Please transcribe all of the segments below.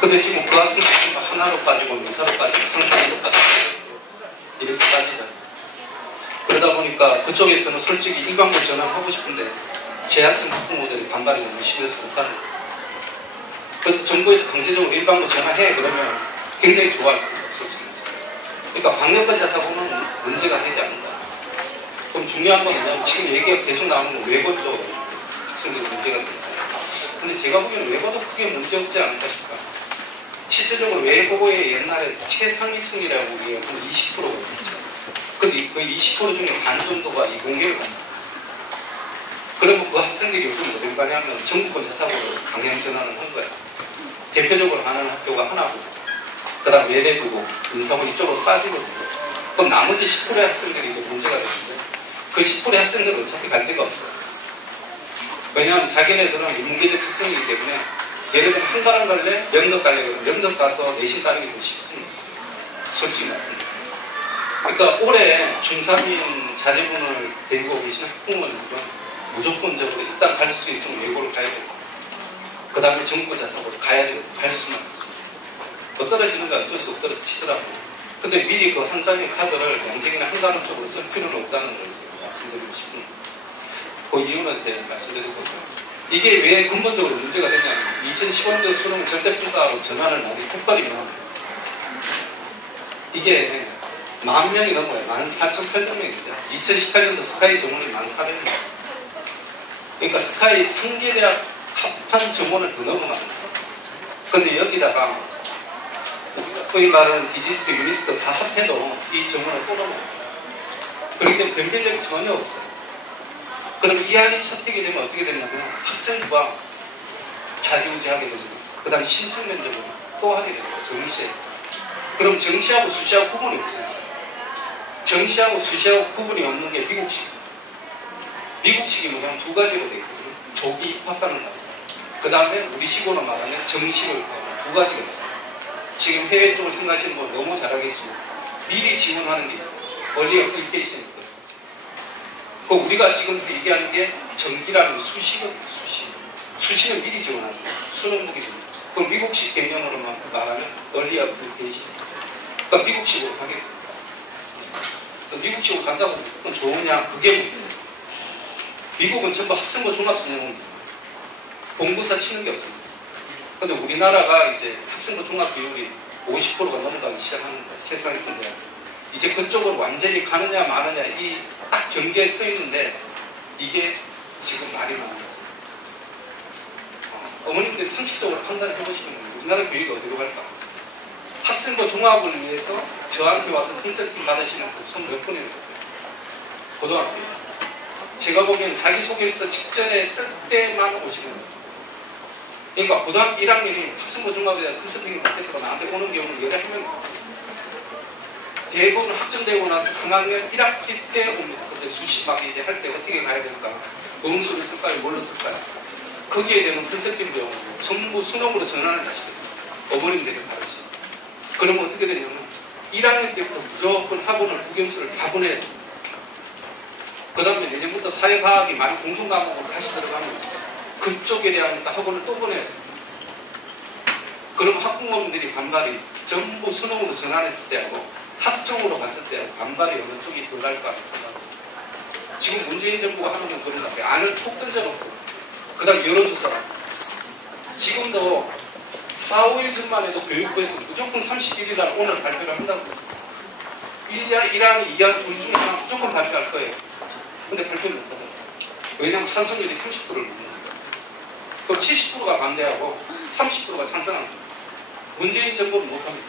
근데 지금 그 학생 하나로 빠지고 미사로 빠지고 상상으로 빠지고 이렇게 빠지잖아요. 그러다 보니까 그쪽에서는 솔직히 일반고 전환하고 싶은데 재학생 학부모들이 반발이 너무 심해서 못하는 거예요. 그래서 정부에서 강제적으로 일반고 전환해 그러면 굉장히 좋아할 겁니다. 솔직히. 그러니까 방역과 자사고는 문제가 되지 않는다. 그럼 중요한 건 뭐냐면 지금 얘기가 계속 나오는 건 외고 쪽 학생들이 문제가 됩니다. 근데 제가 보기에는 외고도 크게 문제 없지 않을까 싶어요. 실제적으로 외고의 옛날에 최상위층이라고 우리가 20%가 있었죠. 근데 그 20% 중에 반 정도가 이공계를 갔어요. 그러면 그 학생들이 요즘 어딜 가냐면 전국권 자사고로 강행 전환을 한 거예요. 대표적으로 하는 학교가 하나고, 그 다음 외대고고, 인사고 이쪽으로 빠지거든요. 그럼 나머지 10%의 학생들이 이제 문제가 되는데, 그 10%의 학생들은 어차피 갈 데가 없어요. 왜냐하면 자기네들은 인문계적 특성이기 때문에, 예를 들면 한가람 갈래? 영덕 갈래? 그러면 영덕 가서 내신 따는 게 더 쉽습니다. 솔직히 말씀드립니다. 그러니까 올해 중3인 자제분을 데리고 계신 학부모님들은 무조건적으로 일단 갈 수 있으면 외고를 가야 되고, 그 다음에 전국 자사고를 가야 되고, 갈 수만 있어요. 떨어지는 건 어쩔 수 없도록 치더라고요. 근데 미리 그 한 장의 카드를 양재기나 한가람 쪽으로 쓸 필요는 없다는 걸 말씀드리고 싶은 그 이유는 제가 말씀드릴 거고요. 이게 왜 근본적으로 문제가 되냐면 2015년도 수능 절대평가하고 전환을 많이 폭발이면 이게 10,000명이 넘어요. 14,800명이죠. 2018년도 스카이 정원이 14,000명. 그러니까 스카이 상계대학 합한 정원을 더 넘어갑니다. 근데 여기다가 우리가 소위 말하는 디지스트, 유니스트 다 합해도 이 정원을 또 넘어요. 그렇기 때문에 변별력이 전혀 없어요. 그럼 이 안이 채택이 되면 어떻게 되냐면 학생부가 자기우지하게 됩니다. 그 다음에 신청 면접을 또 하게 됩니다. 정시에. 그럼 정시하고 수시하고 구분이 없어요. 정시하고 수시하고 구분이 없는 게 미국식. 미국식이 뭐냐면 두 가지로 되어 있거든요. 조기 입학하는 겁니다. 그 다음에 우리식으로 말하면 정시를 하는 두 가지가 있어요. 지금 해외 쪽을 생각하시는 분 너무 잘하겠지만 미리 지원하는 게 있어요. 얼리 어플리케이션이 있어요. 그 우리가 지금 얘기하는 게 정기라는 수시거든요. 수시는 미리 지원하는 거예요. 수능 무기입니다. 그럼 미국식 개념으로만 말하면 얼리 어플리케이션. 그러니까 미국식으로 가겠습니다. 미국식으로 간다고 그럼 좋으냐? 그게 문제예요. 미국은 전부 학생부 종합선행입니다. 공부사 치는 게 없습니다. 근데 우리나라가 이제 학생부 종합 비율이 50%가 넘어가기 시작하는 거예요. 세상에 큰데 이제 그쪽으로 완전히 가느냐 마느냐 이 딱 경계에 서 있는데 이게 지금 말이 많아요. 어머님들이 상식적으로 판단해 보시면 우리나라 교육이 어디로 갈까? 학생부 종합을 위해서 저한테 와서 컨설팅 받으시는 손 몇 분이나 돼요? 고등학교에서. 제가 보기엔 자기소개서 직전에 쓸 때만 오시는 거예요. 그러니까 고등학교 1학년이 학생부 종합에 대한 컨설팅을 받겠다고 나한테 오는 경우는 여러 명 대부분 확정되고 나서 3학년 1학기 때 옵니다. 그때 수시 막 이제 할 때 어떻게 가야 될까? 음수를 쓸까요? 뭘로 쓸까요? 거기에 대한 컨설팅 배우고 전부 수능으로 전환을 하시거든요. 어머님들이 다르시. 그러면 어떻게 되냐면 1학년 때부터 무조건 학원을 국영수를 다 보내야 돼요. 그 다음에 내년부터 사회과학이 많이 공통과목으로 다시 들어가면 그쪽에 대한 학원을 또 보내야 돼요. 그럼 학부모님들이 반발이 전부 수능으로 전환했을 때하고 학종으로 갔을 때하고 반발이 어느 쪽이 더 날까 생각합니다. 지금 문재인 정부가 하는 건 그런 것 같아요. 안을 톡 던져놓고 그 다음 여론조사 지금도 4, 5일 전만 해도 교육부에서 무조건 31일 날 오늘 발표를 한다고 1학, 2학, 둘 중에 하나 무조건 발표할 거예요. 근데 발표를 못하잖아요. 왜냐하면 찬성률이 30%를 넘는다. 그럼 70%가 반대하고 30%가 찬성합니다. 문재인 정부는 못합니다.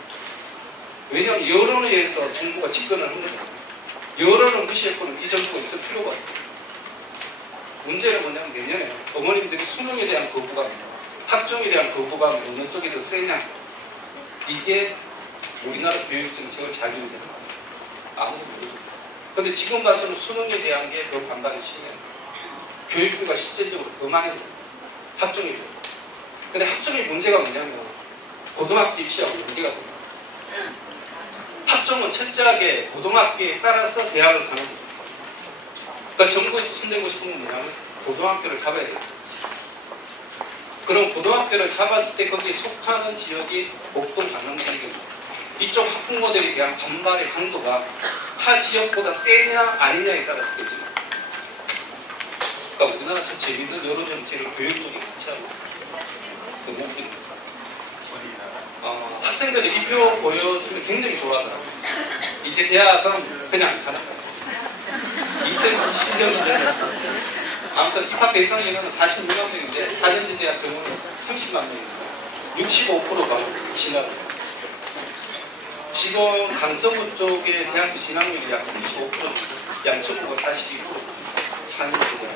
왜냐하면 여론에 의해서 정부가 집권을 하는 거예요. 여론을 무시했고는 이 정부가 있을 필요가 없어요. 문제는 뭐냐면 내년에 어머님들이 수능에 대한 거부감, 학종에 대한 거부감이 어느 쪽이 더 세냐. 이게 우리나라 교육 정책을 자기우지하는 거예요. 아무도 모르죠. 근데 지금 봐서는 수능에 대한 게 더 반발이 심해요. 교육부가 실질적으로 더 많이 돼요. 학종이 돼요. 근데 학종의 문제가 뭐냐면 고등학교 입시하고 연계가 됩니다. 학종은 철저하게 고등학교에 따라서 대학을 가는 거예요. 그러니까 정부에서 손대고 싶은 건 뭐냐면 고등학교를 잡아야 돼요. 그런 고등학교를 잡았을 때 거기에 속하는 지역이 목동 강남 지역입니다. 이쪽 학부모들에 대한 반발의 강도가 타 지역보다 세냐 아니냐에 따라서 되죠. 그러니까 우리나라 참 재밌는 여러 정책을 교육 쪽에 같이 하고 너무 웃깁니다. 학생들이 이 표 보여주면 굉장히 좋아하더라고요. 이제 대학은 그냥 가는 거예요. 2020년도에 아무튼 입학 대상 인원은 46만 명인데 4년제 대학 정원은 30만 명입니다. 65%가 진학을 해요. 지금 강서구 쪽에 대학교 진학률이 약 35%, 양천구가 42% 상위권이고,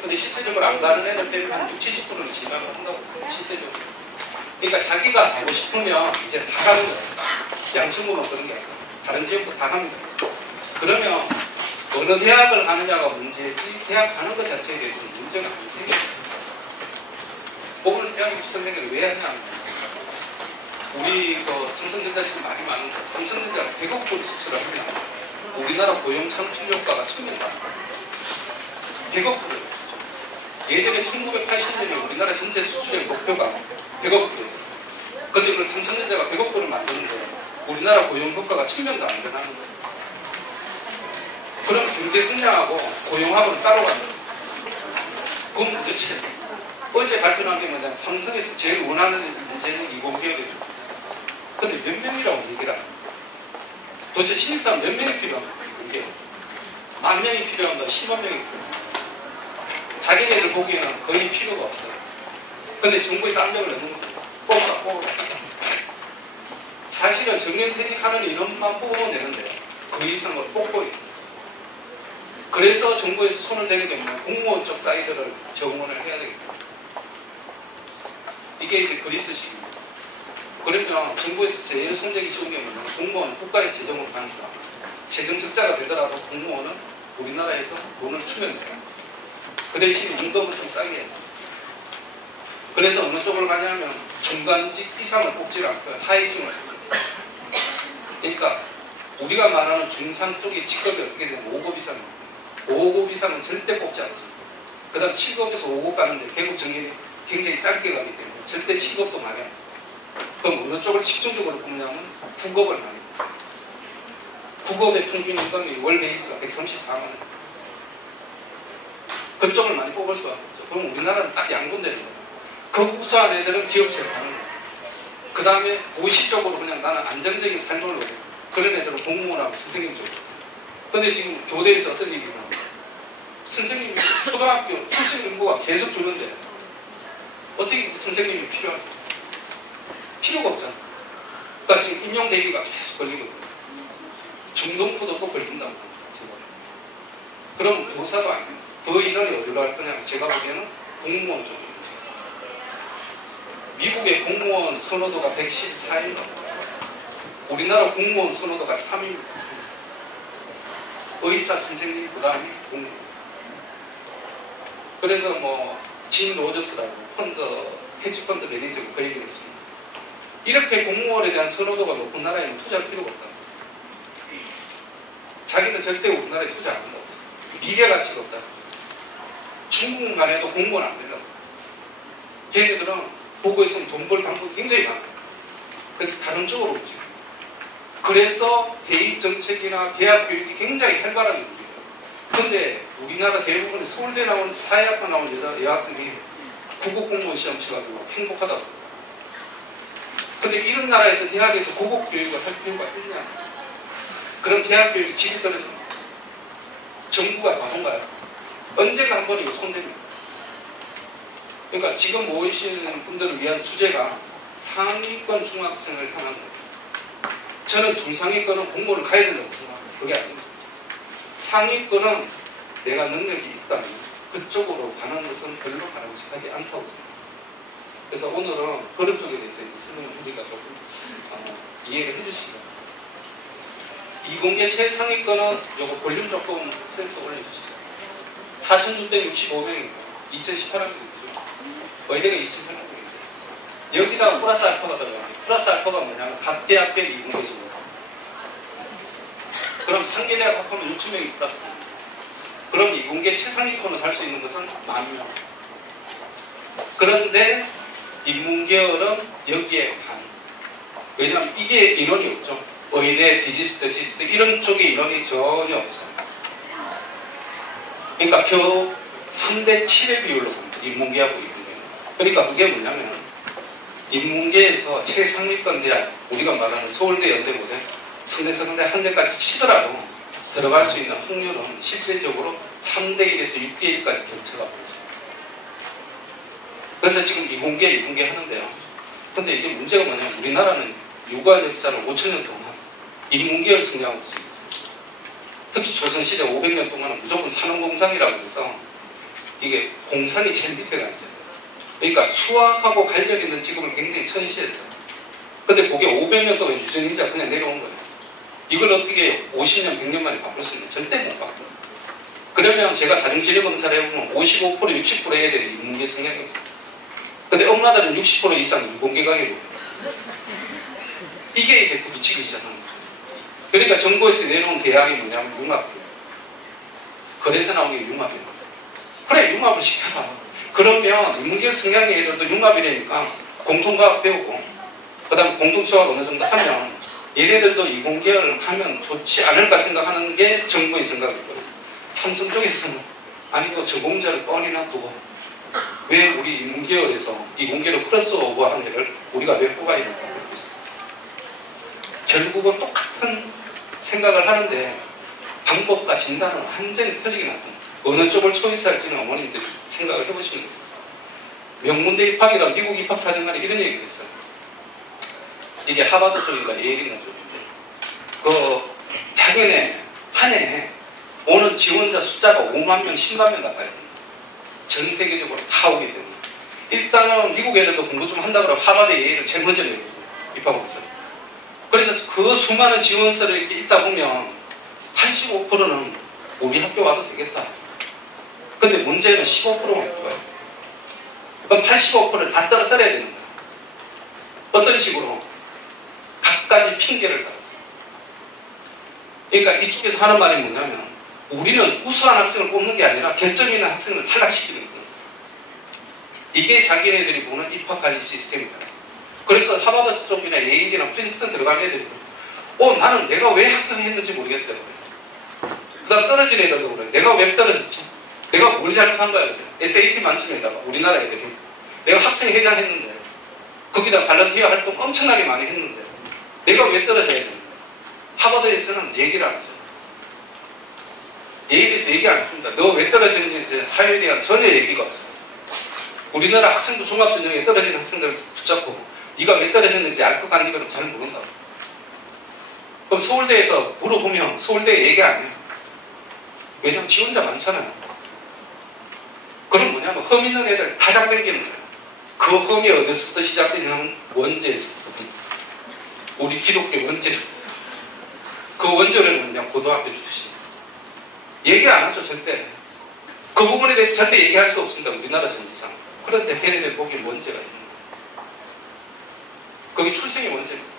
근데 실질적으로 안 가는 애들 빼면 한 60, 70%는 진학을 한다고 실제적으로. 그러니까 자기가 가고 싶으면 이제 다 가는 거예요. 양천구만 그런 게 아니고 다른 지역도 다 갑니다. 그러면 어느 대학을 가느냐가 문제지 대학 가는 것 자체에 대해서는 문제가 안 생겨요. 오늘 대학 입시 선택을 왜 하냐 하면 우리 삼성전자 지금 말이 많은데 삼성전자가 100억 불 수출을 하면 우리나라 고용 창출 효과가 1000년 나와요. 100억 불. 예전에 1980년에 우리나라 전체 수출의 목표가 100억 불이었어요. 근데 그 삼성전자가 100억 불을 만드는데 우리나라 고용 효과가 1000년도 안 일어나는 거예요. 그럼 경제 성장하고 고용하고는 따로 가는 거예요. 그건 도대체 어제 발표한 게 뭐냐면 삼성에서 제일 원하는 문제는 이공계열입니다. 근데 몇 명이라고 얘기를 합니다. 도대체 신입사원 몇 명이 필요합니까? 이게 10,000명이 필요한다, 100,000명이 필요합니다. 자기네들 보기에는 거의 필요가 없어요. 근데 정부에서 압력을 넣는 거예요. 뽑아. 사실은 정년퇴직하는 인원만 뽑으면 되는데 그 이상으로 뽑고 있어요. 그래서 정부에서 손을 대는 게 뭐냐, 공무원 쪽 사이드를 정원을 해야 되겠다. 이게 이제 그리스식입니다. 그러면 정부에서 제일 손대기 쉬운 게 뭐냐면 공무원은 국가의 재정으로 가니까 재정 적자가 되더라도 공무원은 우리나라에서 돈을 주면 돼요. 그 대신 임금은 좀 싸게 해요. 그래서 어느 쪽을 가냐면 중간직 이상을 뽑지 않고 하위층을 뽑죠. 그러니까 우리가 말하는 중상 쪽의 직급이 어떻게 되냐면 5급 이상입니다. 5급 이상은 절대 뽑지 않습니다. 그 다음 7급에서 5급 가는데 계급 정렬이 굉장히 짧게 가기 때문에 절대 7급도 많이 합니다. 그럼 어느 쪽을 집중적으로 뽑냐면 9급을 많이 뽑습니다. 9급의 평균 임금이 월 베이스가 134만 원. 그쪽을 많이 뽑을 수가 없죠. 그럼 우리나라는 딱 양분되는 거예요. 그 우수한 애들은 기업체를 가는 거예요. 그 다음에 고시적으로 그냥 나는 안정적인 삶을 원해. 그런 애들은 공무원하고 선생님 쪽으로. 근데 지금 교대에서 어떤 일이 일어나요? 선생님이 초등학교 출생 인구가 계속 주는데 어떻게 그 선생님이 필요하죠? 필요가 없잖아. 그러니까 지금 임용 대기가 계속 걸리거든요. 중동부도 또 걸린다고. 그럼 교사도 아니에요. 그 인원이 어디로 할 거냐면 제가 보기에는 공무원 쪽으로. 미국의 공무원 선호도가 114입니다. 우리나라 공무원 선호도가 3입니다. 의사, 선생님, 그 다음에 공무원. 그래서 진 로저스라고 헤지펀드 매니저가 그 얘기를 했습니다. 이렇게 공무원에 대한 선호도가 높은 나라에는 투자할 필요가 없다. 자기는 절대 우리나라에 투자 안 한다고. 미래 가치가 없다. 중국만 해도 공무원 안 된다고. 걔네들은 보고 있으면 돈 벌 방법이 굉장히 많아요. 그래서 다른 쪽으로 오죠. 그래서 대입 정책이나 대학 교육이 굉장히 활발한 일이에요. 근데 우리나라 대부분의 서울대 나오는 사회학과 나오는 여학생이 국어 공무원 시험 쳐가지고 행복하다고. 근데 이런 나라에서 대학에서 고급 교육을 할 필요가 있냐? 그런 대학 교육이 질이 떨어집니다. 정부가 바본가요? 언젠가 한 번 이거 손댑니다. 그러니까 지금 모이시는 분들을 위한 주제가 상위권 중학생을 향한 거예요. 저는 중상위권은 공부를 가야 된다고 생각합니다. 그게 아닙니다. 상위권은 내가 능력이 있다면 그쪽으로 가는 것은 별로 바람직하지 않다고 생각합니다. 그래서 오늘은 그런 쪽에 대해서 설명을 드리니까 조금 이해를 해주시기 바랍니다. 이공계 최상위권은 요거 볼륨 조금 센서 올려주시죠. 4,665명입니다. 2018학년이죠. 의대가 2,300명입니다. 여기다가 플러스 알파가 들어갑니다. 플러스 알파가 뭐냐면 각 대학별 이공계입니다. 그럼 상계대학 합하면 6,000명이 플러스입니다. 그럼 이공계 최상위권을 할 수 있는 것은 10,000명. 그런데 인문계열은 여기에 한. 왜냐하면 이게 인원이 없죠. 의대, 디지스트, 지스트 이런 쪽에 인원이 전혀 없어요. 그러니까 겨우 3대 7의 비율로 봅니다. 인문계하고 인문계. 그러니까 그게 뭐냐면 인문계에서 최상위권 대학, 우리가 말하는 서울대, 연대고대, 성대서강대 한 대까지 치더라도 들어갈 수 있는 확률은 실질적으로 3대 1에서 6대 1까지 격차가 보여요. 그래서 지금 이공계 하는데요. 근데 이게 문제가 뭐냐면 우리나라는 유관 역사를 5,000년 동안 인문계를 성장하고 있습니다. 특히 조선시대 500년 동안은 무조건 산업공상이라고 해서 이게 공산이 제일 밑에 가 있죠. 그러니까 수학하고 관련 있는 직업을 굉장히 천시했어요. 근데 그게 500년 동안 유전인자 그냥 내려온 거예요. 이걸 어떻게 50년, 100년 만에 바꿀 수 있는 절대 못 바꿔요. 그러면 제가 가정진료검사를 해보면 55%, 60% 해야 되는 인문계 성향입니다. 근데 엄마들은 60% 이상 인공계 가게 이게 이제 부딪히기 시작하는 거죠. 그러니까 정부에서 내놓은 대안이 뭐냐면 융합이에요. 그래서 나온 게 융합이에요. 그래, 융합을 시켜라. 그러면 인문계 성향의 애들도 융합이라니까 공통과학 배우고 그 다음에 공동수학 어느 정도 하면 얘네들도 이공계를 하면 좋지 않을까 생각하는 게 정부의 생각이거든요. 삼성 쪽에서는 아니 또 전공자를 뻔히 놔두고 왜 우리 인문계열에서 이공계로 크로스오버하는 애를 우리가 왜 뽑아야 될까 그러고 있습니다. 결국은 똑같은 생각을 하는데 방법과 진단은 완전히 틀리게 나타납니다. 어느 쪽을 초이스할지는 어머님들이 생각을 해보시는 거예요. 명문대 입학이라 미국 입학 사정관에 이런 얘기가 있어요. 이게 하버드 쪽인가 예일인가 쪽인데 그 작년에 한 해 오는 지원자 숫자가 5만 명, 10만 명 가까이 됩니다. 전 세계적으로 다 오기 때문에 일단은 미국 애들도 공부 좀 한다 그러면 하버드 예일을 제일 먼저 내거든요. 입학하고 있어요. 그래서 그 수많은 지원서를 이렇게 읽다 보면 85%는 우리 학교 와도 되겠다. 근데 문제는 15%만 들어가요. 그럼 85%를 다 떨어뜨려야 되는 거예요. 어떤 식으로? 각가지 핑계를 달았어요. 그러니까 이쪽에서 하는 말이 뭐냐면 우리는 우수한 학생을 뽑는 게 아니라 결점 있는 학생을 탈락시키는 거예요. 이게 자기네들이 보는 입학관리 시스템입니다. 그래서 하버드 쪽이나 예일이나 프린스턴 들어가는 애들이 나는 내가 왜 합격했는지 모르겠어요. 그 다음 떨어진 애들도 그래요. 내가 왜 떨어졌지? 내가 뭘 잘못한 거야? SAT 만점에다가 우리나라 애들이 내가 학생회장 했는데 거기다 발런티어 활동 엄청나게 많이 했는데 내가 왜 떨어져야 되는데 하버드에서는 얘기를 안 하죠. 예일에서 얘기 안 해줍니다. 너 왜 떨어졌는지 사회에 대한 전혀 얘기가 없어요. 우리나라 학생도 종합전형에 떨어진 학생들을 붙잡고 네가 왜 떨어졌는지 알 것 같니? 그럼 잘 모른다고. 그럼 서울대에서 물어보면 서울대 얘기 안 해요. 왜냐면 지원자 많잖아요. 그럼 뭐냐면 흠 있는 애들 다 잡당기는 거예요. 그 흠이 어디서부터 시작되냐면 원죄에서부터. 우리 기독교 원죄. 그 원죄를 그냥 고등학교 출신. 얘기 안 하죠, 절대. 그 부분에 대해서 절대 얘기할 수 없습니다, 우리나라 정치상. 그런데 걔네들 보기엔 원죄가 있는 거예요. 거기 출생이 원죄입니다.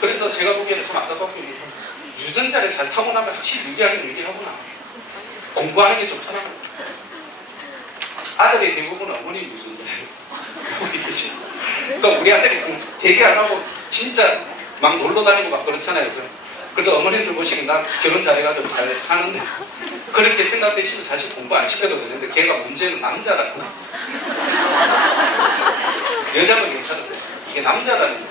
그래서 제가 보기에는 참 안타깝게 유전자를 잘 타고나면 확실히 유리하긴 유리하구나. 공부하는 게 좀 편하구나. 아들의 대부분은 어머니 유전자예요. 그러니까 우리 아들이 대개 안 하고 진짜 막 놀러 다니고 막 그렇잖아요. 그래도 어머님들 보시면 나 결혼 잘해가지고 잘 사는데 그렇게 생각되시면 사실 공부 안 시켜도 되는데 걔가 문제는 남자라구나. 여자는 괜찮은데 이게 남자라는 거예요.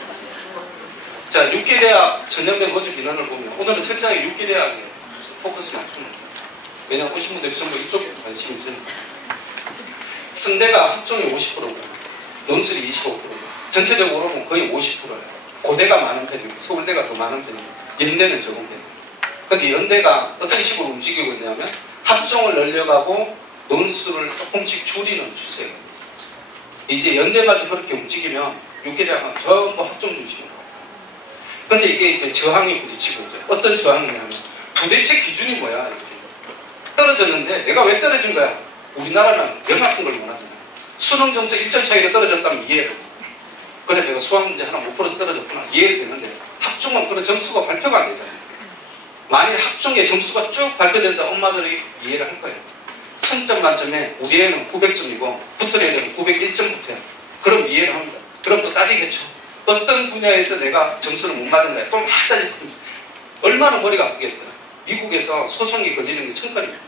자, 6개 대학 전형대 모집 인원을 보면 오늘은 철저하게 6개 대학에 포커스 맞추는 거예요. 왜냐하면 오신 분들이 전부 이쪽에 관심이 있으니까. 승대가 학종이 50%고 논술이 25%고 전체적으로 보면 거의 50%예요. 고대가 많은 편이고 서울대가 더 많은 편이고 연대는 적은 편이에요. 근데 연대가 어떤 식으로 움직이고 있냐면 학종을 늘려가고 논술을 조금씩 줄이는 추세예요. 이제 연대까지 그렇게 움직이면 6개 대학은 전부 학종 중심으로. 근데 이게 이제 저항이 부딪히고 있어요. 어떤 저항이냐면 도대체 기준이 뭐야? 이렇게. 떨어졌는데 내가 왜 떨어진 거야? 우리나라는 명확한 걸 원하잖아요. 수능 점수 1점 차이로 떨어졌다면 이해를. 그래 내가 수학 문제 하나 못 풀어서 떨어졌구나. 이해를 되는데 학종은 그런 점수가 발표가 안 되잖아요. 만일 학종의 점수가 쭉 발표된다 엄마들이 이해를 할 거예요. 1000점 만점에 우리 애는 900점이고 붙은 애들은 901점 붙어요. 그럼 이해를 합니다. 그럼 또 따지겠죠. 어떤 분야에서 내가 점수를 못 맞은다. 또 막 따지고 얼마나 머리가 아프겠어요. 미국에서 소송이 걸리는 게 천건입니다.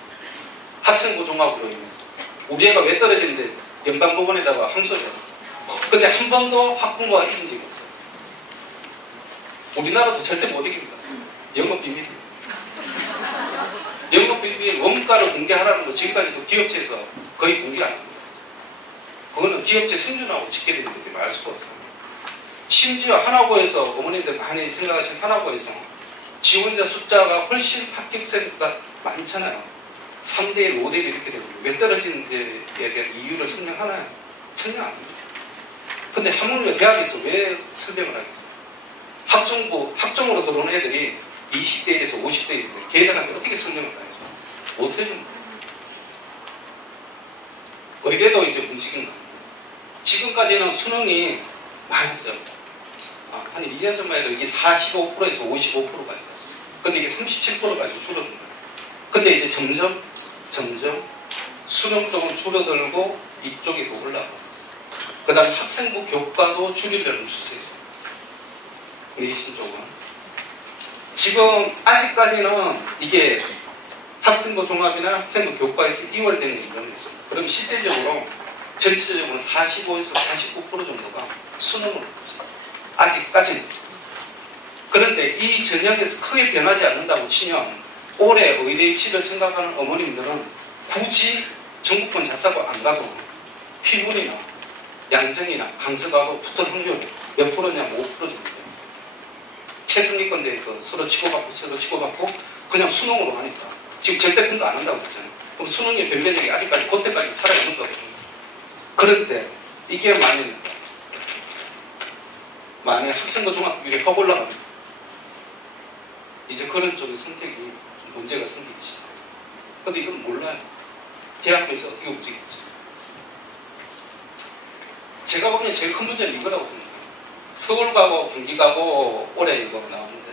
학생부 종합으로 인해서. 우리 애가 왜 떨어지는데 연방법원에다가 항소해요. 근데 한 번도 학부모가 이긴 적이 없어요. 우리나라도 절대 못 이깁니다. 영업비밀이에요. 영업비밀 원가를 공개하라는 거 지금까지도 기업체에서 거의 공개 안 합니다. 그거는 기업체 생존하고 직결이 되기 때문에 알 수가 없어요. 심지어 하나고에서 어머님들 많이 생각하신 하나고에서 지원자 숫자가 훨씬 합격생보다 많잖아요. 3대1, 5대1 이렇게 되고 왜 떨어지는 데에 대한 이유를 설명하나요? 설명 안 합니다. 근데 하물며 대학에서 왜 설명을 하겠어요? 학종으로 들어오는 애들이 20대에서 50대인데 걔들한테 어떻게 설명을 하죠? 못해줍니다. 의대도 이제 움직인 겁니다. 지금까지는 수능이 많았어요. 한 2년 전만 해도 이게 45%에서 55%까지 갔어요. 근데 이게 37%까지 줄어듭니다. 근데 이제 점점 수능 쪽은 줄어들고 이쪽이 더 올라가고 있어요. 그 다음 학생부 교과도 줄이려는 추세에서 메디신 쪽은 지금 아직까지는 이게 학생부 종합이나 학생부 교과에서 2월 되는 게 인정됐습니다. 그럼 실제적으로 전체적으로 45에서 49% 정도가 수능으로 붙습니다. 아직까지는. 그런데 이 전형에서 크게 변하지 않는다고 치면 올해 의대 입시를 생각하는 어머님들은 굳이 전국권 자사고 안 가도 피문이나 양정이나 강서가도 붙을 확률이 몇 프로냐면 5% 정도. 최상위권 대에서 서로 치고받고 그냥 수능으로 하니까 지금 절대편도 안 한다고 했잖아요. 그럼 수능의 변별력이 아직까지 그때까지 살아있는 거거든요. 그런데 이게 만약 학생부 종합비율이 확 올라갑니다. 이제 그런 쪽의 선택이 좀 문제가 생기기 시작해요. 근데 이건 몰라요. 대학교에서 어떻게 움직이겠죠. 제가 보기엔 제일 큰 문제는 이거라고 생각해요. 서울 가고 경기 가고 올해 이거 나오는데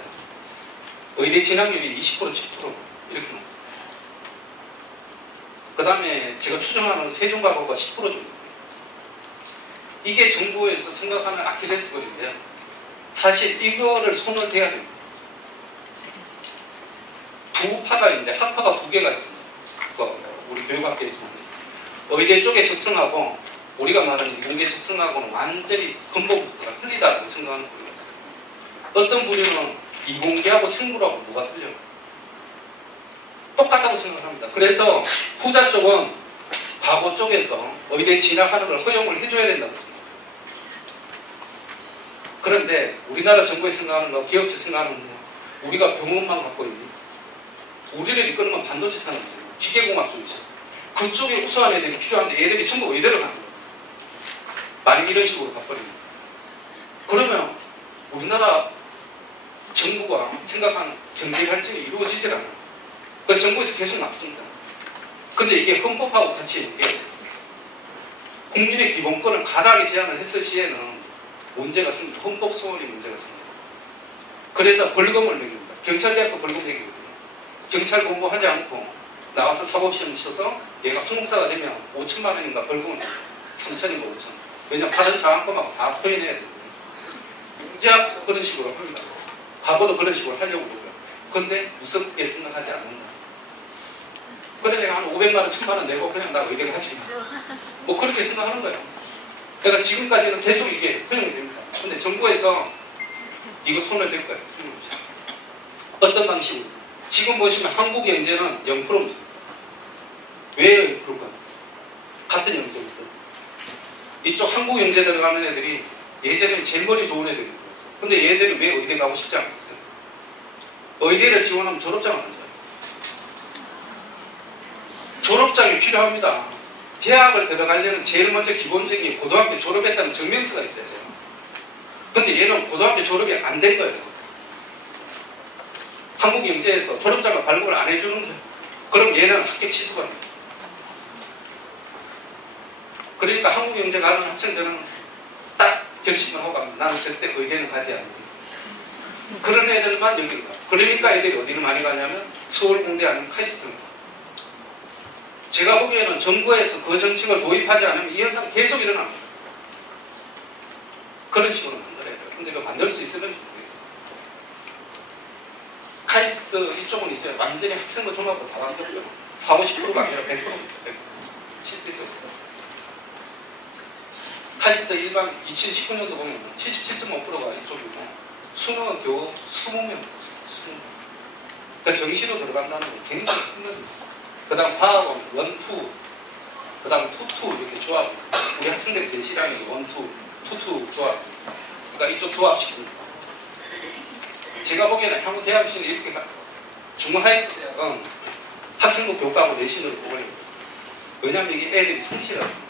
의대 진학률이 20% 10% 이렇게 나왔어요. 그 다음에 제가 추정하는 세종 가고가 10% 정도. 이게 정부에서 생각하는 아킬레스건인데요. 사실 이거를 손을 대야 됩니다. 두 파가 있는데 학파가 두 개가 있습니다. 우리 교육학계에서 의대 쪽에 적성하고 우리가 말하는 이공계 적성하고는 완전히 근본부터가 틀리다고 생각하는 분이 있어요. 어떤 분은 이공계하고 생물하고 뭐가 틀려요? 똑같다고 생각합니다. 그래서 후자 쪽은 과거 쪽에서 의대 진학하는 걸 허용을 해줘야 된다고 생각합니다. 그런데 우리나라 정부에 생각하는 거, 기업체 생각하는 거, 우리가 병원만 갖고 있는 우리를 이끄는 건 반도체 산업이잖아요. 기계공학 쪽이죠. 그쪽에 우수한 애들이 필요한데 얘들이 전부 의대를 가는 거예요. 만약 이런 식으로 가버립니다. 그러면 우리나라 정부가 생각하는 경제 발전이 이루어지질 않아요. 그 정부에서 계속 막습니다. 근데 이게 헌법하고 같이 연계돼요. 국민의 기본권을 가닥에 제한을 했을 시에는 문제가 생깁니다. 헌법 소원이 문제가 생깁니다. 그래서 벌금을 매깁니다. 경찰대학교 벌금 매기거든요. 경찰 공부하지 않고 나와서 사법시험 쳐서 얘가 항목사가 되면 5천만 원인가 벌금을 3천인가 5천. 왜냐면 다른 장학금하고 다 표현해야 되거든요. 이제 그런 식으로 합니다. 과거도 그런 식으로 하려고 그러고요. 근데 무섭게 생각하지 않는다. 그래 내가 한 500만 원, 1000만 원 내고 그냥 나 의대를 하지. 뭐 그렇게 생각하는 거예요. 그러니까 지금까지는 계속 이게 허용이 됩니다. 근데 정부에서 이거 손을 댈 거예요. 어떤 방식으로? 지금 보시면 한국경제는 0%입니다. 왜 0%일까요? 같은 영재입니다. 이쪽 한국경제 들어가는 애들이 예전에 제일 머리 좋은 애들이 들어갔어요. 근데 얘들이 왜 의대 가고 싶지 않겠어요? 의대를 지원하면 졸업장을 안 줘요. 졸업장이 필요합니다. 대학을 들어가려면 제일 먼저 기본적인 고등학교 졸업했다는 증명서가 있어야 돼요. 근데 얘는 고등학교 졸업이 안 된 거예요. 한국경제에서 졸업장을 발급을 안 해주는 거예요. 그럼 얘는 합격 취소가 됩니다. 그러니까 한국경제 가는 학생들은 딱 결심을 하고 갑니다. 나는 절대 의대는 가지 않는다. 그런 애들만 여기를 가. 그러니까 애들이 어디를 많이 가냐면 서울공대 아니면 카이스트를 가. 제가 보기에는 정부에서 그 정책을 도입하지 않으면 이 현상 계속 일어납니다. 그런 식으로 만들어야 돼요. 근데 그 만들 수 있을는지 모르겠어요. 카이스트 이쪽은 이제 완전히 학생부 종합으로 다 만들고요. 40~50%가 아니라 100%입니다. 100%. 실질적으로. 카이스트 일반 2019년도 보면 77.5%가 이쪽이고 수능은 겨우 20명 됐어요. 20명. 그러니까 정시로 들어간다는 건 굉장히 큰 겁니다. 그 다음 화학원 1, 2, 그 다음 2, 2 이렇게 조합. 우리 학생들이 제일 싫어하는 게 1, 2, 2, 2 조합. 그러니까 이쪽 조합시킵니다. 제가 보기에는 한국 대학교는 이렇게 중하이 대학은 학생부 교과하고 내신으로 뽑아요. 왜냐하면 이게 애들이 성실하거든요.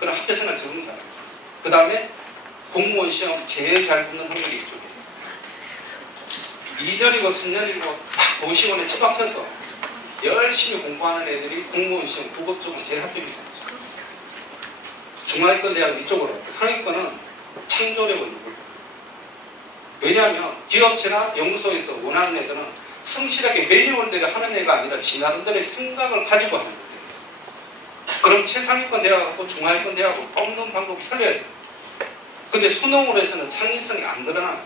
그럼 학교생활 적응사예요. 그 다음에 공무원 시험 제일 잘 붙는 확률이 이쪽이에요. 2년이고 3년이고 딱 고시원에 처박혀서 열심히 공부하는 애들이 공무원 시험 국어 쪽은 제일 합격이 됐어요. 중하위권 대학은 이쪽으로 했고 상위권은 창조력을 누구예요. 왜냐하면 기업체나 연구소에서 원하는 애들은 성실하게 매뉴얼대로 하는 애가 아니라 지 나름대로의 생각을 가지고 하는 거예요. 그럼 최상위권 대학하고 중하위권 대학하고 뽑는 방법이 틀려야 돼요. 근데 수능으로 해서는 창의성이 안 드러나요.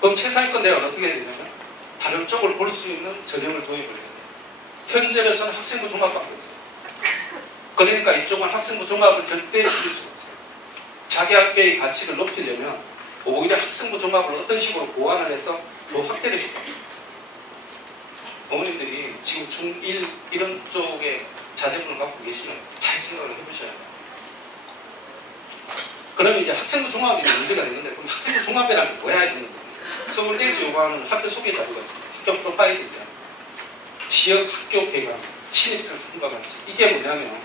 그럼 최상위권 대학은 어떻게 해야 되냐면 다른 쪽을 볼 수 있는 전형을 도입을 해야 돼요. 현재로서는 학생부 종합밖에 없어요. 그러니까 이쪽은 학생부 종합을 절대 줄일 수가 없어요. 자기 학교의 가치를 높이려면 오히려 학생부 종합을 어떤 식으로 보완을 해서 더 확대를 시켜요. 어머님들이 지금 중1 이런 쪽에 자제분을 갖고 계시면 잘 생각을 해보셔야 돼요. 그러면 이제 학생부 종합이 문제가 되는데 그럼 학생부 종합이라는 게 뭐야? 이런 거예요. 서울대에서 요구하는 학교 소개 자료가 있습니다. 학교 프로파일이냐, 지역 학교 개강, 신입생 선거 방식. 이게 뭐냐면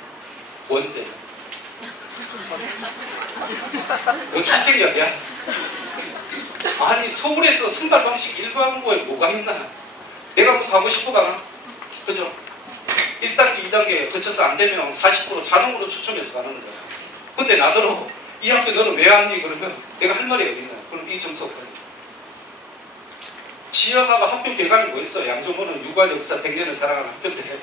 원제. 이거 출생력이야? 아니 서울에서 선발 방식 일반고에 뭐가 있나? 내가 뭐 가고 싶어 가나? 그죠? 1단계, 2단계 거쳐서 안 되면 40% 자동으로 추첨해서 가는 거잖아. 근데 나더러 이 학교 너는 왜 왔니? 그러면 내가 할 말이 어디 있나? 그럼 이 점수 없거든. 지역하고 학교 개강이 뭐 있어? 양조모는 육아 역사 100년을 자랑하는 학교인데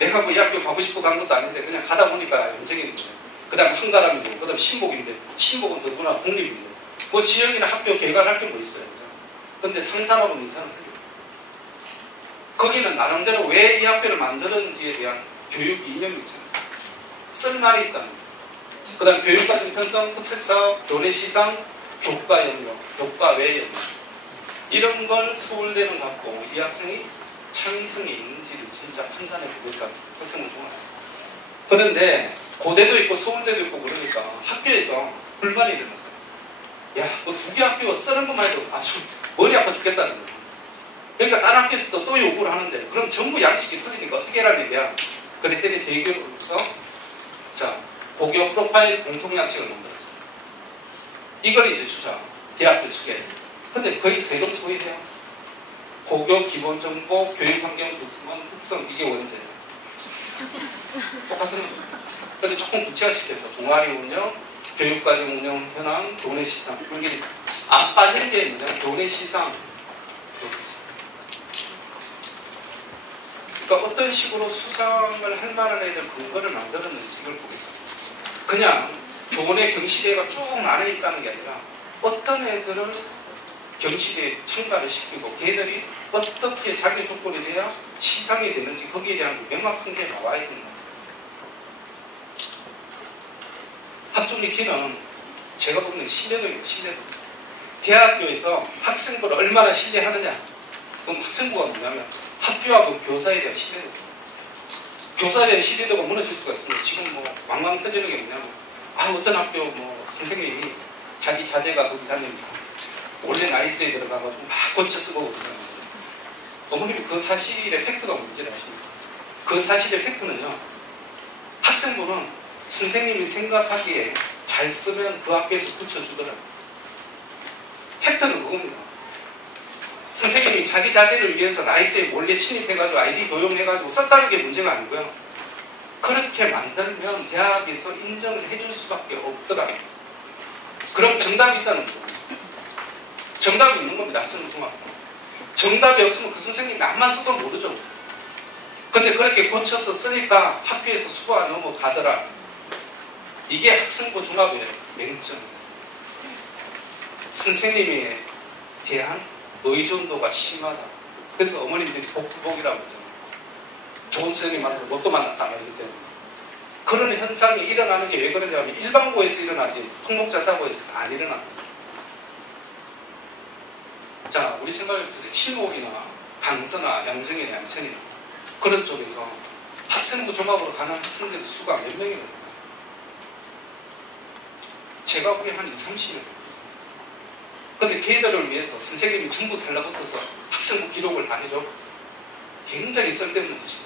내가 뭐 이 학교 가고 싶어 간 것도 아닌데 그냥 가다 보니까 연정인 거예요. 그 다음 한가람이고 그 다음 신복인데 신복은 더구나 공립인데 뭐 지역이나 학교 개강할 게 뭐 있어요. 근데 상산하고는 인사는 틀려요. 거기는 나름대로 왜 이 학교를 만드는지에 대한 교육 이념이 있잖아요. 쓸 말이 있다는 거예요. 그 다음 교육과정 편성, 특색사업, 교내시상, 교과 연령, 교과 외 연령 이런 걸 서울대는 갖고 이 학생이 창의성이 있는지를 진짜 판단해 보겠다. 학생은 좋아요. 그런데 고대도 있고 서울대도 있고 그러니까 학교에서 불만이 일어났어요. 야, 뭐 두 개 학교 쓰는 것만 해도 아주 머리 아파 죽겠다는 거예요. 그러니까 다른 학교에서도 또 요구를 하는데 그럼 전부 양식이 틀리니까 어떻게 해라는 얘기야. 그랬더니 대교로서 자, 고교 프로파일 공통양식을 만들었어요. 이걸 이제 주자. 대학교 측에. 근데 거의 대동 소위해요. 고교 기본정보 교육환경 특성 이게 원제예요. 똑같은 겁니다. 근데 조금 구체화시켰죠. 동아리 운영, 교육과정 운영 현황, 교내 시상. 이게 안 빠지는 게 있는데 교내 시상. 그러니까 어떤 식으로 수상을 할 만한 애들 근거를 만들었는지 이걸 보겠습니다. 그냥 교내 경시대가 쭉 나눠 있다는 게 아니라 어떤 애들을 경시대에 참가를 시키고 걔들이 어떻게 자기 조건에 대한 시상이 되는지 거기에 대한 명확한 게 나와 있는 거예요. 학종의 키는 제가 보는 신뢰도예요. 신뢰도. 대학교에서 학생부를 얼마나 신뢰하느냐. 그럼 학생부가 뭐냐면 학교하고 교사에 대한 신뢰도. 교사에 대한 신뢰도가 무너질 수가 있습니다. 지금 뭐 왕왕 터지는 게 뭐냐면 어떤 학교 뭐 선생님이 자기 자제가 의사님이고 원래 나이스에 들어가가지고 막 고쳐 쓰고 그러잖아요. 어머님이 그 사실의 팩트가 문제를 아십니까? 그 사실의 팩트는요. 학생부는 선생님이 생각하기에 잘 쓰면 그 학교에서 붙여주더라고요. 팩트는 그겁니다. 선생님이 자기 자제를 위해서 나이스에 몰래 침입해가지고 아이디 도용해가지고 썼다는 게 문제가 아니고요. 그렇게 만들면 대학에서 인정을 해줄 수밖에 없더라고요. 그럼 정답이 있다는 거죠. 정답이 있는 겁니다. 학생부 종합. 정답이 없으면 그 선생님이 앞만 써도 모르죠. 근데 그렇게 고쳐서 쓰니까 학교에서 수고가 넘어가더라. 이게 학생부 종합의 맹점. 선생님에 대한 의존도가 심하다. 그래서 어머님들이 복이라고 하죠. 좋은 선생님 만나서 로또 만났다 이렇게 때문에. 그런 현상이 일어나는 게 왜 그러냐면 일반고에서 일어나지 통목자사고에서 안 일어난다. 자, 우리 생각해보세요. 실목이나 강서나 양정이나 양천이나 그런 쪽에서 학생부 종합으로 가는 학생들 수가 몇 명이나 됩니까? 제가 보기엔 한 20, 30명. 근데 걔들을 위해서 선생님이 전부 달라붙어서 학생부 기록을 다 해줘. 굉장히 쓸데없는 짓이에요.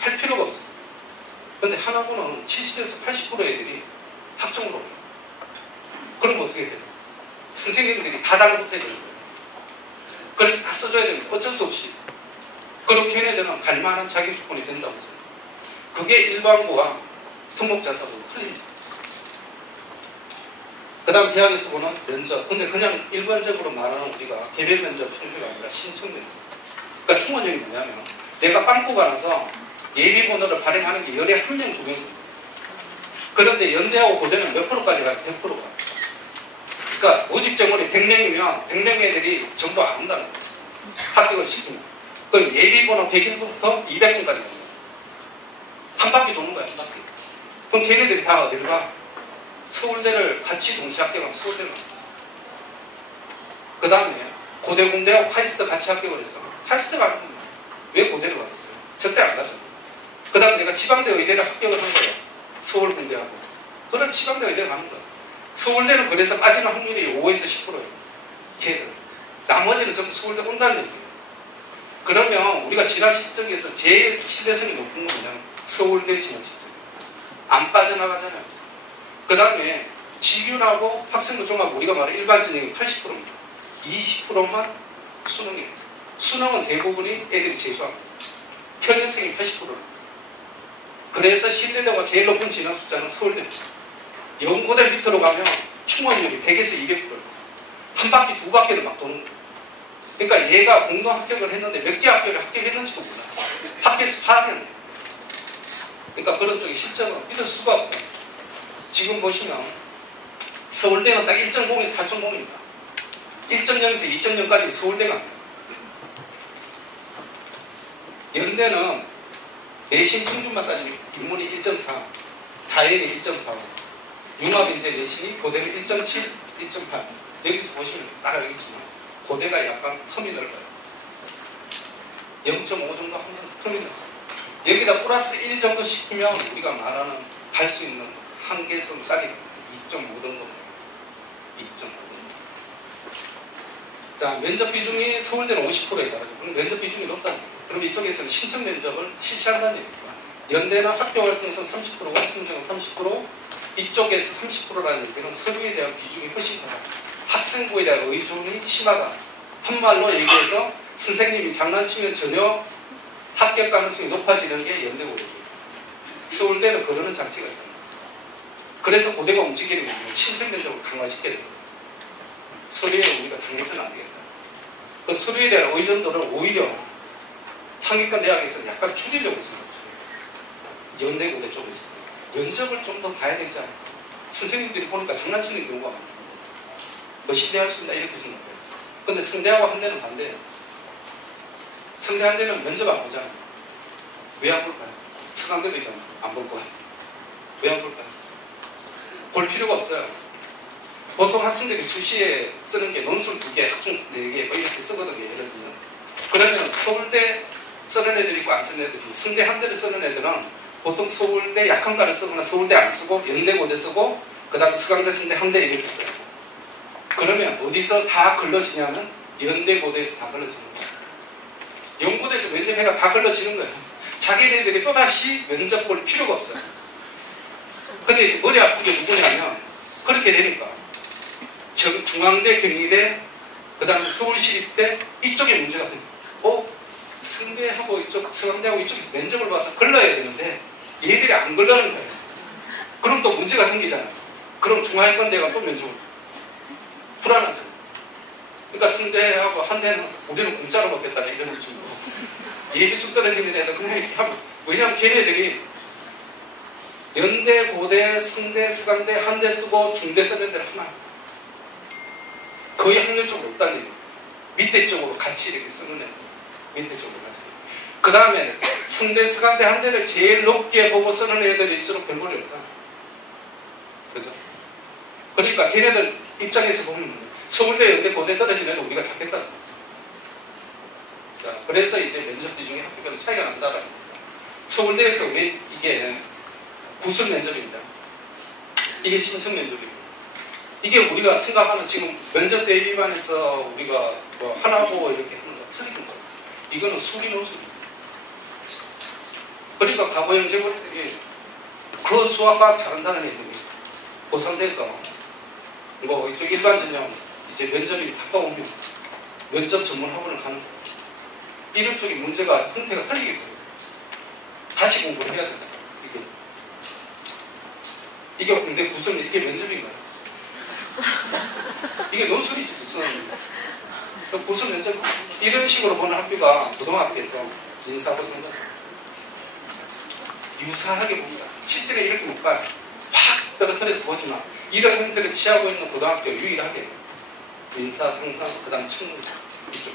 할 필요가 없어요. 근데 하나고는 70에서 80% 애들이 학종으로 오요. 그러면 어떻게 돼요? 선생님들이 다 달라붙어야 되는 거예요. 그래서 다 써줘야 됩니다. 어쩔 수 없이. 그리고 걔네들은 갈만한 자기 주권이 된다고 써요. 그게 일반고와 특목자사고 틀립니다. 그 다음 대학에서 보는 면접. 근데 그냥 일반적으로 말하는 우리가 개별 면접 형태가 아니라 신청 면접. 그러니까 충원형이 뭐냐면 내가 빵꾸가 나서 예비 번호를 발행하는 게 열에 한 명, 두 명. 그런데 연대하고 고대는 몇 프로까지 가요? 100%가. 그러니까 모집 정원이 100명이면 100명의 애들이 전부 안 온다는 거예요. 합격을 시키면. 그럼 예비 번호 100일부터 200분까지 가는 거예요. 한 바퀴 도는 거야, 한 바퀴. 그럼 걔네들이 다 어디를 가? 서울대를 같이 동시에 합격하면 서울대를 갑니다. 그 다음에 고대 공대하고 카이스트 같이 합격을 했어. 카이스트가 안 갑니다. 왜 고대를 가겠어요? 절대 안 가죠. 그 다음에 내가 지방대 의대를 합격을 한 거예요. 서울 공대하고. 그럼 지방대 의대를 가는 거예요. 서울대는 그래서 빠지는 확률이 5에서 10%예요. 걔들. 나머지는 전부 서울대 온다는 얘기예요. 그러면 우리가 진학 실적에서 제일 신뢰성이 높은 건 뭐냐면 서울대 진학 실적이에요. 안 빠져나가잖아요. 그 다음에 직윤하고 학생부 종합 우리가 말해 일반 전형이 80%입니다. 20%만 수능이에요. 수능은 대부분이 애들이 재수합니다. 편입생이 80%입니다. 그래서 신대대가 제일 높은 진학 숫자는 서울대입니다. 연고대 밑으로 가면 충원율이 100에서 200%예요. 한 바퀴, 두 바퀴를 막 도는 거예요. 그러니까 얘가 공동 합격을 했는데 몇 개 학교를 합격했는지도 몰라요. 학교에서 파악이 안 돼요. 그러니까 그런 쪽이 실적으로 믿을 수가 없고 지금 보시면 서울대는 딱 1.0에서 4.0입니다. 1.0에서 2.0까지 서울대가 안 돼요. 연대는 내신 평균만 따지면 인문이 1.4, 자연이 1.4, 융합 이제 내신이 고대는 1.7, 1.8. 여기서 보시면 딱 알겠지만 고대가 약간 텀이 넓어요. 0.5 정도 항상 텀이 넓어요. 여기다 플러스 1 정도 시키면 우리가 말하는 갈 수 있는 한계선까지 2.5 정도. 2.5. 자, 면접 비중이 서울대는 50%에 달하죠. 그럼 면접 비중이 높다는 거예요. 그럼 이쪽에서는 신청 면접을 실시한다는 얘기입니다. 연대는 학교 활동성 30%고 학생정은 30%, 이쪽에서 30%라는 얘기는 서류에 대한 비중이 훨씬 크다. 학생부에 대한 의존이 심하다. 한말로 얘기해서 선생님이 장난치면 전혀 합격 가능성이 높아지는 게 연대고대죠. 서울대는 그러는 장치가 있다. 그래서 고대가 움직이는 게 신청 면접을 강화시켜야 됩니다. 서류에 우리가 당해서는 안 되겠다. 그 서류에 대한 의존도를 오히려 상위권 대학에서 약간 줄이려고 생각해요. 연대고대 쪽에서. 면접을 좀 더 봐야 되지 않을까. 선생님들이 보니까 장난치는 경우가 많아요. 뭐 신뢰할 수 있다 이렇게 생각해요. 근데 성대하고 한대는 반대예요. 성대 한대는 면접 안 보잖아요. 왜 안 볼까요? 서강대도 있잖아요. 안 볼 거예요. 왜 안 볼까요? 볼 필요가 없어요. 보통 학생들이 수시에 쓰는 게 논술 2개, 학종 4개 뭐 이렇게 쓰거든요. 예를 들면. 그러면 서울대 쓰는 애들이 있고 안 쓰는 애들이 있고 성대 한 대를 쓰는 애들은 보통 서울대 약한과를 쓰거나 서울대 안 쓰고 연대고대 쓰고 그 다음에 서강대 성대 한 대 이렇게 써요. 그러면 어디서 다 걸러지냐면 연대고대에서 다 걸러지는 거예요. 연고대에서 면접해가 다 걸러지는 거예요. 자기네들이 또다시 면접 볼 필요가 없어요. 근데 이제 머리 아픈 게 누구냐면 그렇게 되니까 중앙대, 경희대, 그 다음에 서울시립대 이쪽에 문제가 됩니다. 성대하고 이쪽, 서강대하고 이쪽에서 면접을 봐서 걸러야 되는데 얘들이 안 걸러는 거예요. 그럼 또 문제가 생기잖아요. 그럼 중하위권대가 또 면접을 불안하죠. 그러니까 승대하고 한대는 우리는 공짜로 먹겠다 이런 식으로 예비수 떨어지는 애들 그냥 이렇게 하고 왜냐하면 걔네들이 연대, 고대, 승대, 수강대, 한대 쓰고 중대 쓰는 데를 하나 거의 학년적으로 없다는 얘기예요. 밑에 쪽으로 같이 이렇게 쓰는 애들 밑에 쪽으로 같이 그 다음에 승대, 수강대, 한대를 제일 높게 보고 쓰는 애들일수록 별볼이 없다. 그죠? 그러니까 걔네들 입장에서 보면 서울대, 연대, 고대 떨어지면 우리가 잡겠다. 자, 그래서 이제 면접비 중에 학교별 차이가 난다라는 겁니다. 서울대에서 왜 이게 구술 면접입니다. 이게 신청 면접입니다. 이게 우리가 생각하는 지금 면접 대비반에서 우리가 뭐 하나고 이렇게 하는 거 틀린 거예요. 이거는 수리 노술입니다. 그러니까 과거 영재고리들이 그 수학과학 잘한다는 애들이 고3돼서 뭐 이쪽 일반 전형 이제 면접이 다가오면 면접 전문 학원을 가는 거예요. 이런 쪽이 문제가 형태가 틀리게 돼요. 다시 공부를 해야 된다. 이게 근데 무슨 이게 면접인가요? 이게 논술이지 무슨 무슨 면접 이런 식으로 보는 학교가 고등학교에서 인사고 상담 유사하게 봅니다. 실제로 이렇게 못 봐요. 팍 떨어뜨려서 보지만 이런 형태를 취하고 있는 고등학교 유일하게 인사, 상상, 그 다음 청문사 이쪽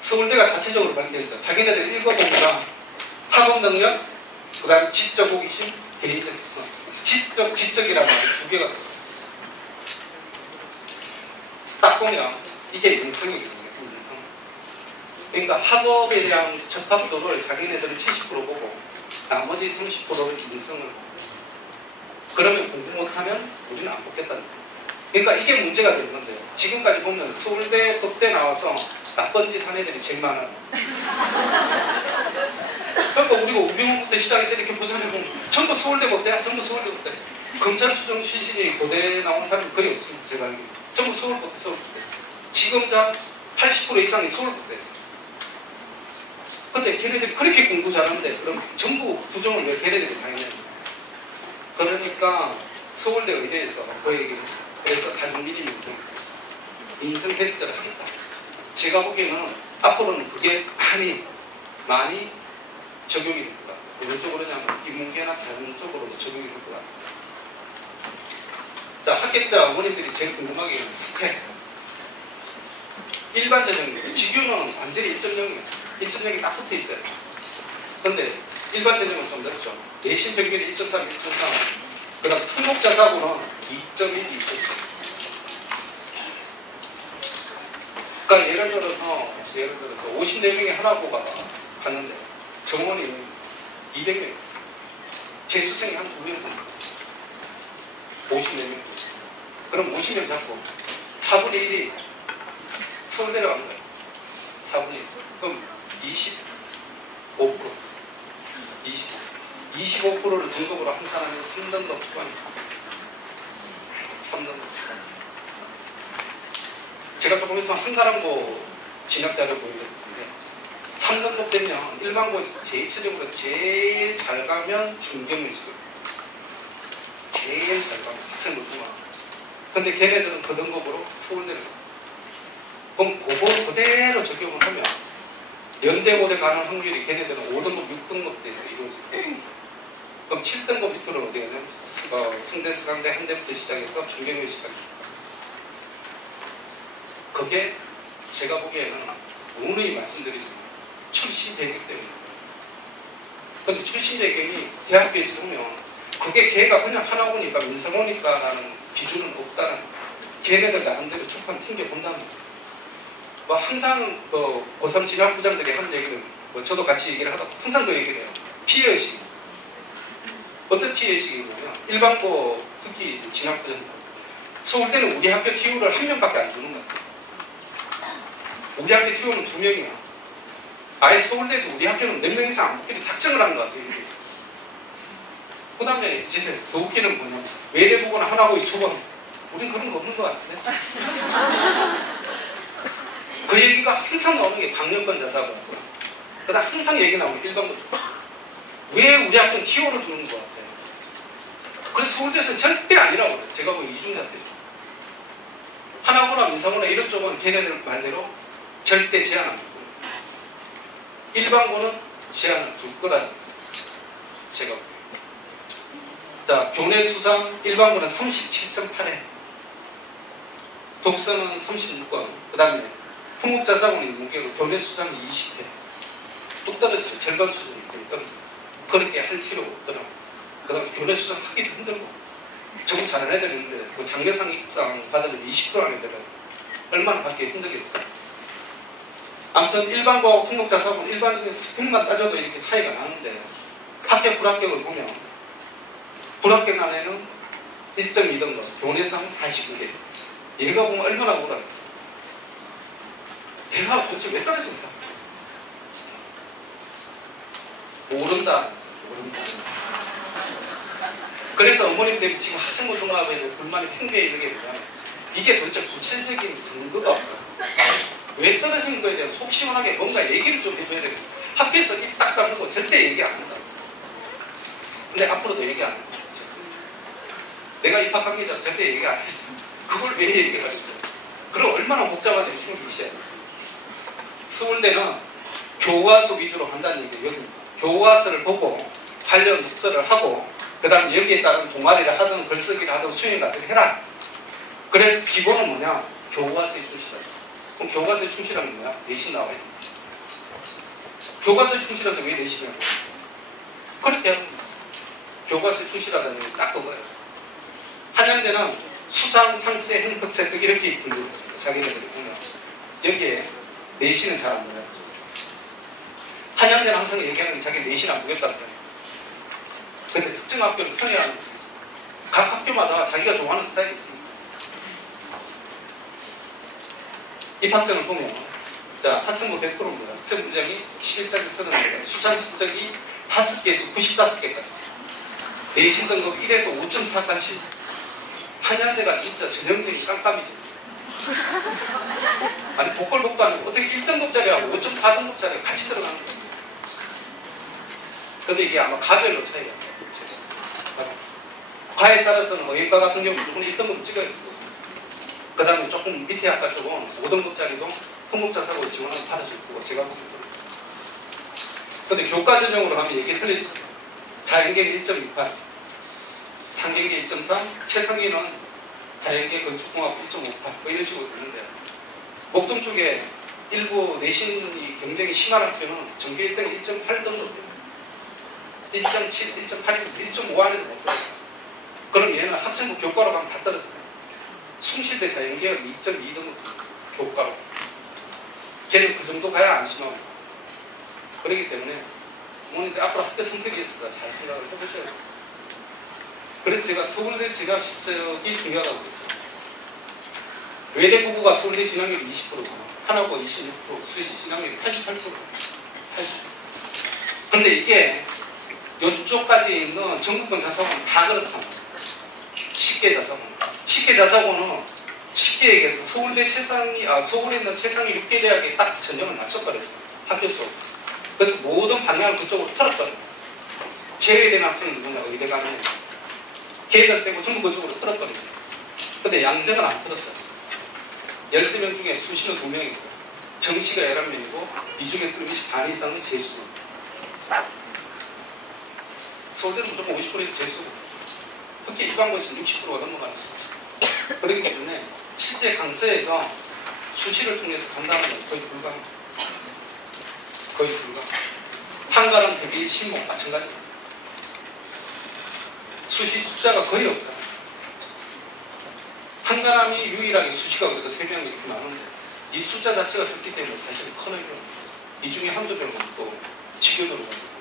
서울대가 자체적으로 밝혀있어요. 자기네들 읽어보니까 학업 능력, 그 다음에 지적 호기심, 개인적 특성. 지적이라는 말이 두 개가 들어요. 딱 보면 이게 인성이거든요. 인성. 그러니까 학업에 대한 적합도를 자기네들은 70% 보고 나머지 30%를 인성을 보고 그러면 공부 못하면 우리는 안 뽑겠다는 거예요. 그러니까 이게 문제가 되는 건데요. 지금까지 보면 서울대, 법대 나와서 나쁜 짓 한 애들이 제일 많아요. 그러니까 우리가 우병우부터 시작해서 이렇게 보자면 전부 서울대 법대야. 전부 서울대 법대. 검찰 추정 출신이 고대 나온 사람이 거의 없습니다. 제가 알기로. 전부 서울법대, 서울법대. 지금 다 80% 이상이 서울법대. 근데 걔네들이 그렇게 공부 잘하는데 그럼 전부 부정을 왜 걔네들이 당했냐. 그러니까 서울대 의대에서 그 얘기를 했어요. 그래서 다중비리 인성 테스트를 하겠다. 제가 보기에는 앞으로는 그게 많이 적용이 될 것 같아요. 어느 쪽으로 하냐면 인문계나 다른 쪽으로 적용이 될 것 같아요. 자, 합격자 어머님들이 제일 궁금하게 하는 스펙. 일반 전형입니다. 직유는 완전히 1.0이에요. 1.0이 딱 붙어 있어요. 근데 일반 전형은 좀 넓죠. 내신 평균이 1.3, 1.3. 그 다음 특목자사고는 2.1, 2.3. 그러니까 예를 들어서 54명이 하나고가 갔는데 정원이 200명. 재수생이 한 2명 됩니다. 54명. 그럼 50명 잡고 4분의 1이 서울대로 간 거예요. 4분의 1. 그럼 25%. 25%를 등급으로 한 사람이 3등급 초반입니다. 3등급 초반. 제가 조금 있으면 한가람고 진학자를 보여드렸는데 3등급 되면 일반고에서 제일체적으로 제일 잘 가면 중경유식을 제일 잘 가면 학생도 중앙. 근데 걔네들은 그 등급으로 서울대를 가요. 그럼 그거 그대로 적용을 하면 연대고대 가는 확률이 걔네들은 5등급, 6등급 돼서 이루어져요. 그럼 7등급 밑으로는 어디 가냐면 승대, 수강대, 한대부터 시작해서 중경유식까지. 그게 제가 보기에는 누누이 말씀드리지만 출시 배경 때문입니다. 근데 출시 배경이 대학교에서 보면 그게 걔가 그냥 하나 보니까 민성 오니까 라는 기준은 없다는 걔네들 나름대로 출판 튕겨본다는 거예요. 뭐 항상 고3 진학부장들이 하는 얘기는 뭐 저도 같이 얘기를 하다 항상 그 얘기를 해요. 피해의식. 어떤 피해의식이냐면 일반고 특히 진학부장들 서울대는 우리 학교 TU를 한 명밖에 안 주는 것 같아요. 우리 학교 TU는 2명이야. 아예 서울대에서 우리 학교는 4명 이상 안 붙기로 작정을 하는 것 같아요. 그 다음에 이제 더 웃기는 뭐냐면 외대부고나 하나고의 초반. 우린 그런 거 없는 것 같은데. 그 얘기가 항상 나오는 게 강력권 자사고 그 다음 항상 얘기 나오는 게 일반고 왜 우리 학교는 TU를 두는 것 같아요. 그래서 서울대에서는 절대 아니라고 그래요. 제가 보기엔 이중잣대죠. 하나고나 민사고나 이런 쪽은 걔네들 말대로 절대 제한 안 두고 일반고는 제한을 둘 거라는 제가 자, 교내 수상 일반고는 37.8회 독서는 36권 그 다음에 통국자사고는 문계고 교내 수상이 20회 뚝 떨어지죠. 절반 수준이 떨어지죠. 그렇게 할 필요가 없더라고요. 그 다음에 교내 수상 하기도 힘들고 정말 잘하는 애들이 있는데 그 장려상 입상 받으면 20% 안에 들어요. 얼마나 받기 힘들겠어요. 아무튼 일반고하고 통국자사고는 일반적인 스펙만 따져도 이렇게 차이가 나는데 합격 불합격을 보면 불합격 안에는 1.2등급 교내상 49개 얘가 보면 얼마나 오라요. 걔가 도대체 왜 떨어집니까? 모른다. 그래서 어머님들이 지금 학생부 종합에 불만이 팽배해 있는 게 뭐냐 이게 도대체 구체적인 근거가 없다. 왜 떨어진 거에 대한 속 시원하게 뭔가 얘기를 좀 해줘야 되겠다. 학교에서 입 딱 다물고 절대 얘기 안 한다. 근데 앞으로도 얘기 안 한다. 내가 입학하기 전에 절대 얘기 안 했어. 그걸 왜 얘기를 했어? 그럼 얼마나 복잡한 점이 생기기 시작해. 서울대는 교과서 위주로 한다는 얘기예요. 여기 교과서를 보고 관련 독서를 하고 그 다음에 여기에 따른 동아리를 하든 글쓰기를 하든 수행과정을 해라. 그래서 기본은 뭐냐? 교과서에 충실하다. 그럼 교과서에 충실하면 뭐야? 내신 나와야 돼. 교과서에 충실하는데 왜 내신이냐고. 그렇게 하는 거야. 교과서에 충실하다는 게 딱 그거예요. 한양대는 수상, 창세, 행복, 세특 이렇게 분류했습니다. 자기네들이 보면. 여기에 내신은 잘 안 나와요. 한양대는 항상 얘기하는 게 자기 내신 안 보겠다는 거예요. 근데 특정 학교는 편애하는 거예요. 각 학교마다 자기가 좋아하는 스타일이 있습니다. 입학생을 보면 자 학생부 100%입니다. 학생 분량이 11장이 쓰는데 수상 실적이 5개에서 95개까지 내신 등급 1에서 5.4까지 한양대가 진짜 전형적인 깜깜이죠. 아니 복걸복도 아니고 어떻게 1등급짜리하고 5.4등급짜리 같이 들어가는 거예요. 근데 이게 아마 가별로 차이가 나요. 과에 따라서는 의과 같은 경우 무조건 1등급 찍어야 되고 그 다음에 조금 밑에 학과 쪽은 5등급짜리도 통국자사고 지원하면 받아줄 거고 제가 보기에 근데 교과 전형으로 하면 이게 틀리죠. 자연계는 1.28 상계계 1.3 최상위는 자연계 건축공학 1.58 뭐 이런 식으로 되는데 목동 쪽에 일부 내신이 굉장히 심한 학교는 전교 1등이 1.8등급이에요. 1.7, 1.8, 1.5 안에도 못 떨어져요. 그럼 얘는 학생부 교과로 가면 다 떨어져요. 숭실대 자연계열 2.2등급 교과로. 걔는 그 정도 가야 안심하고. 그렇기 때문에 부모님들 앞으로 학교 선택에 있어서 잘 생각을 해보셔야 돼요. 그래서 제가 서울대 진학 실적이 중요하다고 그랬죠. 외대 부부가 서울대 진학률이 20%고 하나고 26%, 수시 진학률이 88%. 근데 이게 이쪽까지 있는 전국권 자사고는 다 그렇다는 거예요. 쉽게 자사고. 쉽게 자사고는 쉽게 얘기해서 서울대 최상위, 서울에 있는 최상위 6개 대학에 딱 전형을 맞춰버렸어요. 학교 수. 그래서 모든 방향을 그쪽으로 틀었거든요. 제외된 학생이 누구냐, 의대 가면. 걔들 빼고 전부 그쪽으로 틀었거든요. 근데 양정은 안 틀었어요. 13명 중에 수시는 2명이고, 정시가 11명이고, 이 중에 뚫듯이 반 이상은 재수. 서울대는 무조건 50%에서 재수고, 특히 일반고에서는 60%가 넘어가는 수가 있어요. 그렇기 때문에 실제 강서에서 수시를 통해서 간다는 건 거의 불가합니다. 거의 불가. 한가람 대비 신목 마찬가지입니다. 수시 숫자가 거의 없어요. 한가람이 유일하게 수시가 그래도 3명이 이렇게 나오는데 이 숫자 자체가 좋기 때문에 사실 큰 의미가 없습니다. 이 중에 한두 명은 또 치교도로 가고.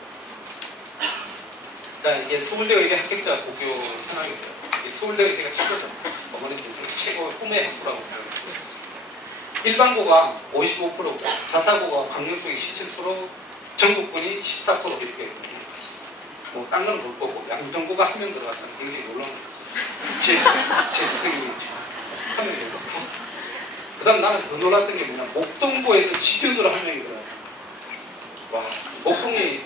자, 이게 서울대가 이게 합격자 고교 현황이고요. 서울대가 제가 최고죠. 어머니께서 최고 꿈의 학부라고 생각합니다. 일반고가 55%고 자사고가 강릉 쪽이 17%, 전국군이 14% 이렇게 뭐 딴 건 볼 거고 양정고가 한 명 들어갔다는 게 굉장히 놀라운 거죠. 제 선생님이 한 명이 들어갔고 그 다음 나는 더 놀랐던 게 뭐냐 목동고에서 직교도로 한 명이 들어갔어요. 와,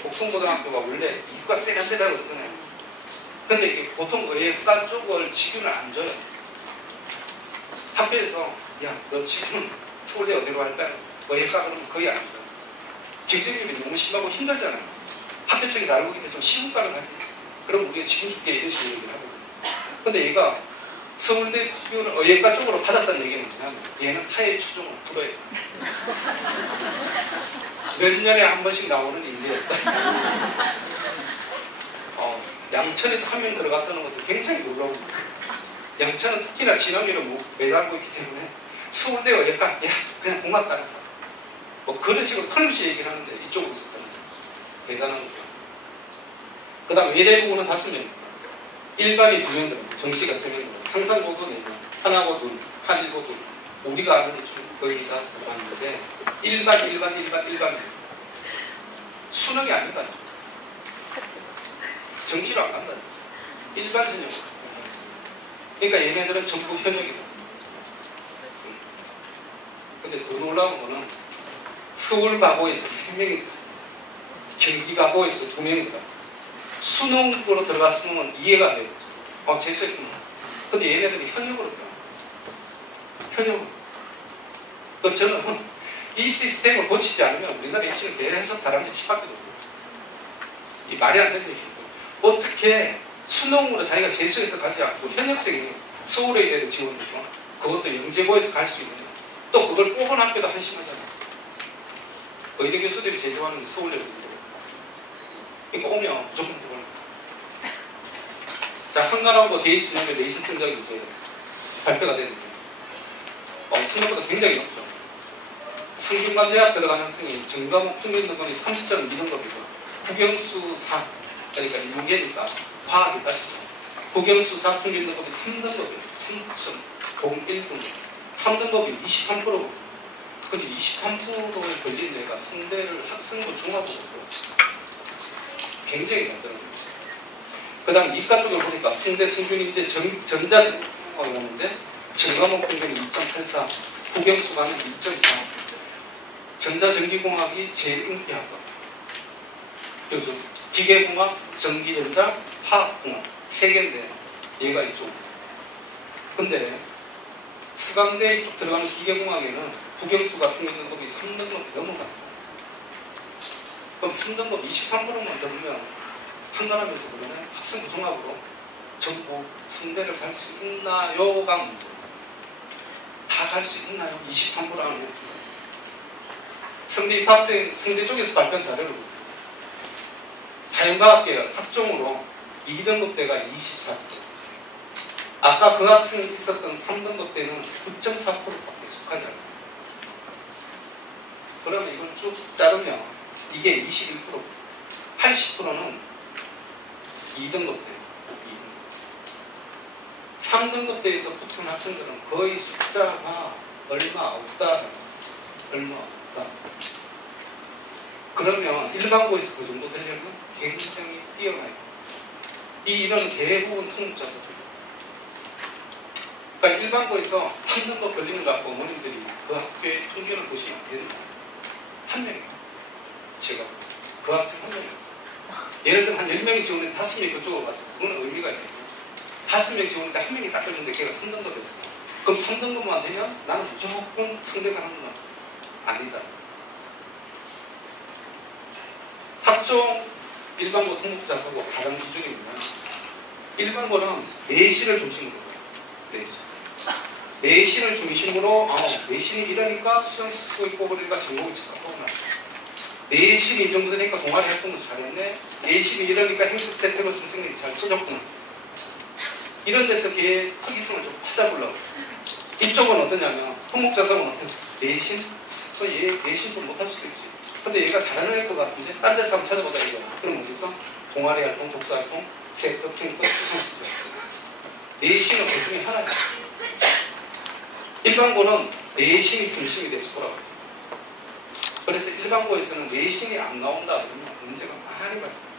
목동고등학교가 원래 이유가 세다고 그러잖아요. 근데 이게 보통 의과 쪽을 직유를 안 줘요. 학교에서 야, 너 지금 서울대 어디로 할까? 의예과 그러면 거의 아니죠. 경쟁률이 너무 심하고 힘들잖아요. 학교 측에서 알고 있는데 좀 시국가를 가지. 그럼 우리가 지금 쉽게 이런 얘기를 하거든요. 근데 얘가 서울대 지원을 의예과 쪽으로 받았다는 얘기는 뭐냐면 얘는 타의 추종을 들어야 돼. 몇 년에 한 번씩 나오는 인재였다. 양천에서 한 명 들어갔다는 것도 굉장히 놀라운 거예요. 양천은 특히나 진학률을 매달고 있기 때문에 서울대 의예과 야 그냥 공학 따라서 뭐 그런 식으로 털림없이 얘기를 하는데 이쪽으로 있었다는 거예요. 대단한 거죠. 그 다음 외대 부분은 5명, 일반이 2명 들어갑니다. 정시가 3명 들어갑니다. 상상고도 4명, 하나고도, 한일고도 우리가 아는 데 거의 다 들어갔는데 일반 수능이 아니다. 정시로 안 간다. 일반 전형. 그러니까 얘네들은 전부 현역이다. 근데 더 놀라운 거는 서울 가고에서 3명이다. 경기 가고에서 2명이다. 수능으로 들어갔으면 이해가 돼요. 재수했구나. 근데 얘네들이 현역으로 들어가. 현역으로. 그 저는 이 시스템을 고치지 않으면 우리나라 입시는 계속 다람쥐 치밖에 없어요. 이 말이 안 되는 얘기죠. 어떻게 수능으로 자기가 재수해서 가지 않고 현역생이 서울의대를 지원해서 그것도 영재고에서 갈 수 있느냐. 또 그걸 뽑은 학교도 한심하잖아요. 의대 교수들이 제일 좋아하는 게 서울대를 부르고. 그러니까 오면 무조건 들어가는 거예요. 자, 한가라고 데이트 진학의 내신 성적이 이제 발표가 됐는데 생각보다 굉장히 높죠. 성균관대학 들어가는 학생이 전과목 평균 등급이 30.2등급이고 국영수 4, 그러니까 6개니까 과학이 따지죠. 국영수 4 평균 등급이 3등급이에요. 3.01등급. 3등급이 23%고 근데 23%에 걸린 애가 성대를 학생부 중학으로 들어왔어요. 굉장히 많더라고요. 그 다음 이과 쪽을 보니까 성대 성균이 이제 전자공학이 오는데 전과목 평균이 2.84, 국영수가는 2.4. 전자전기공학이 제일 인기학과. 요즘 기계공학, 전기전자, 화학공학 3개인데 얘가 이쪽. 근데 서강대 쪽 들어가는 기계공학에는 국영수가 평균 등급이 3등급 넘어갑니다. 그럼 3등급 23%만 들으면 한가람에서 그러면 학생부 종합으로 전부 성대를 갈 수 있나요가 문제. 다 갈 수 있나요? 23%라는 성대 입학생, 성대 쪽에서 발표한 자료를 자연과학계열 학종으로 2등급 대가 24%. 아까 그 학생이 있었던 3등급 대는 9.4%밖에 속하지 않아요. 그러면 이걸 쭉 자르면 이게 21%, 80%는 2등급 대. 3등급 대에서 붙은 학생들은 거의 숫자가 얼마 없다. 얼마 없다. 그러면 일반고에서 그 정도 되려면 굉장히 뛰어나요. 이런 대부분 통목자서들. 그러니까 일반고에서 3등급 걸리는 것 같고 어머님들이 그 학교의 평균을 보시면 안 됩니다. 한 명이에요. 제가 그 학생 한 명이에요. 예를 들어 한 10명이 지원했는데 5명이 그쪽으로 갔어요. 그건 의미가 있겠죠. 5명이 지원했는데 한 명이 딱 걸렸는데 걔가 3등급이 됐어요. 그럼 3등급만 되면 나는 무조건 성대가 하는 건 아니다. 학종 일반고 통목자서고 다른 기준이 뭐냐면 일반고는 내신을 중심으로 해요. 내신을 중심으로 내신이 이러니까 수성식수의 뽑으리가 전공이 착각하구나. 내신이 이 정도 되니까 동아리 활동도 잘했네. 내신이 이러니까 행복세태로 선생님이 잘 써줬구나. 이런 데서 걔의 특이성을 좀 찾아보려고. 이쪽은 어떠냐면 통목자서는 어땠어? 내신? 얘 내신 좀 못할 수도 있지. 근데 얘가 잘하는 것 같은데 딴 데서 한번 찾아보자 이거. 그럼 어디서? 동아리 활동, 독서 활동, 세법, 충법, 수성식수. 내신은 그 중에 하나예요. 일반고는 내신이 중심이 됐을 거라고. 그래서 일반고에서는 내신이 안 나온다 그러면 문제가 많이 발생합니다.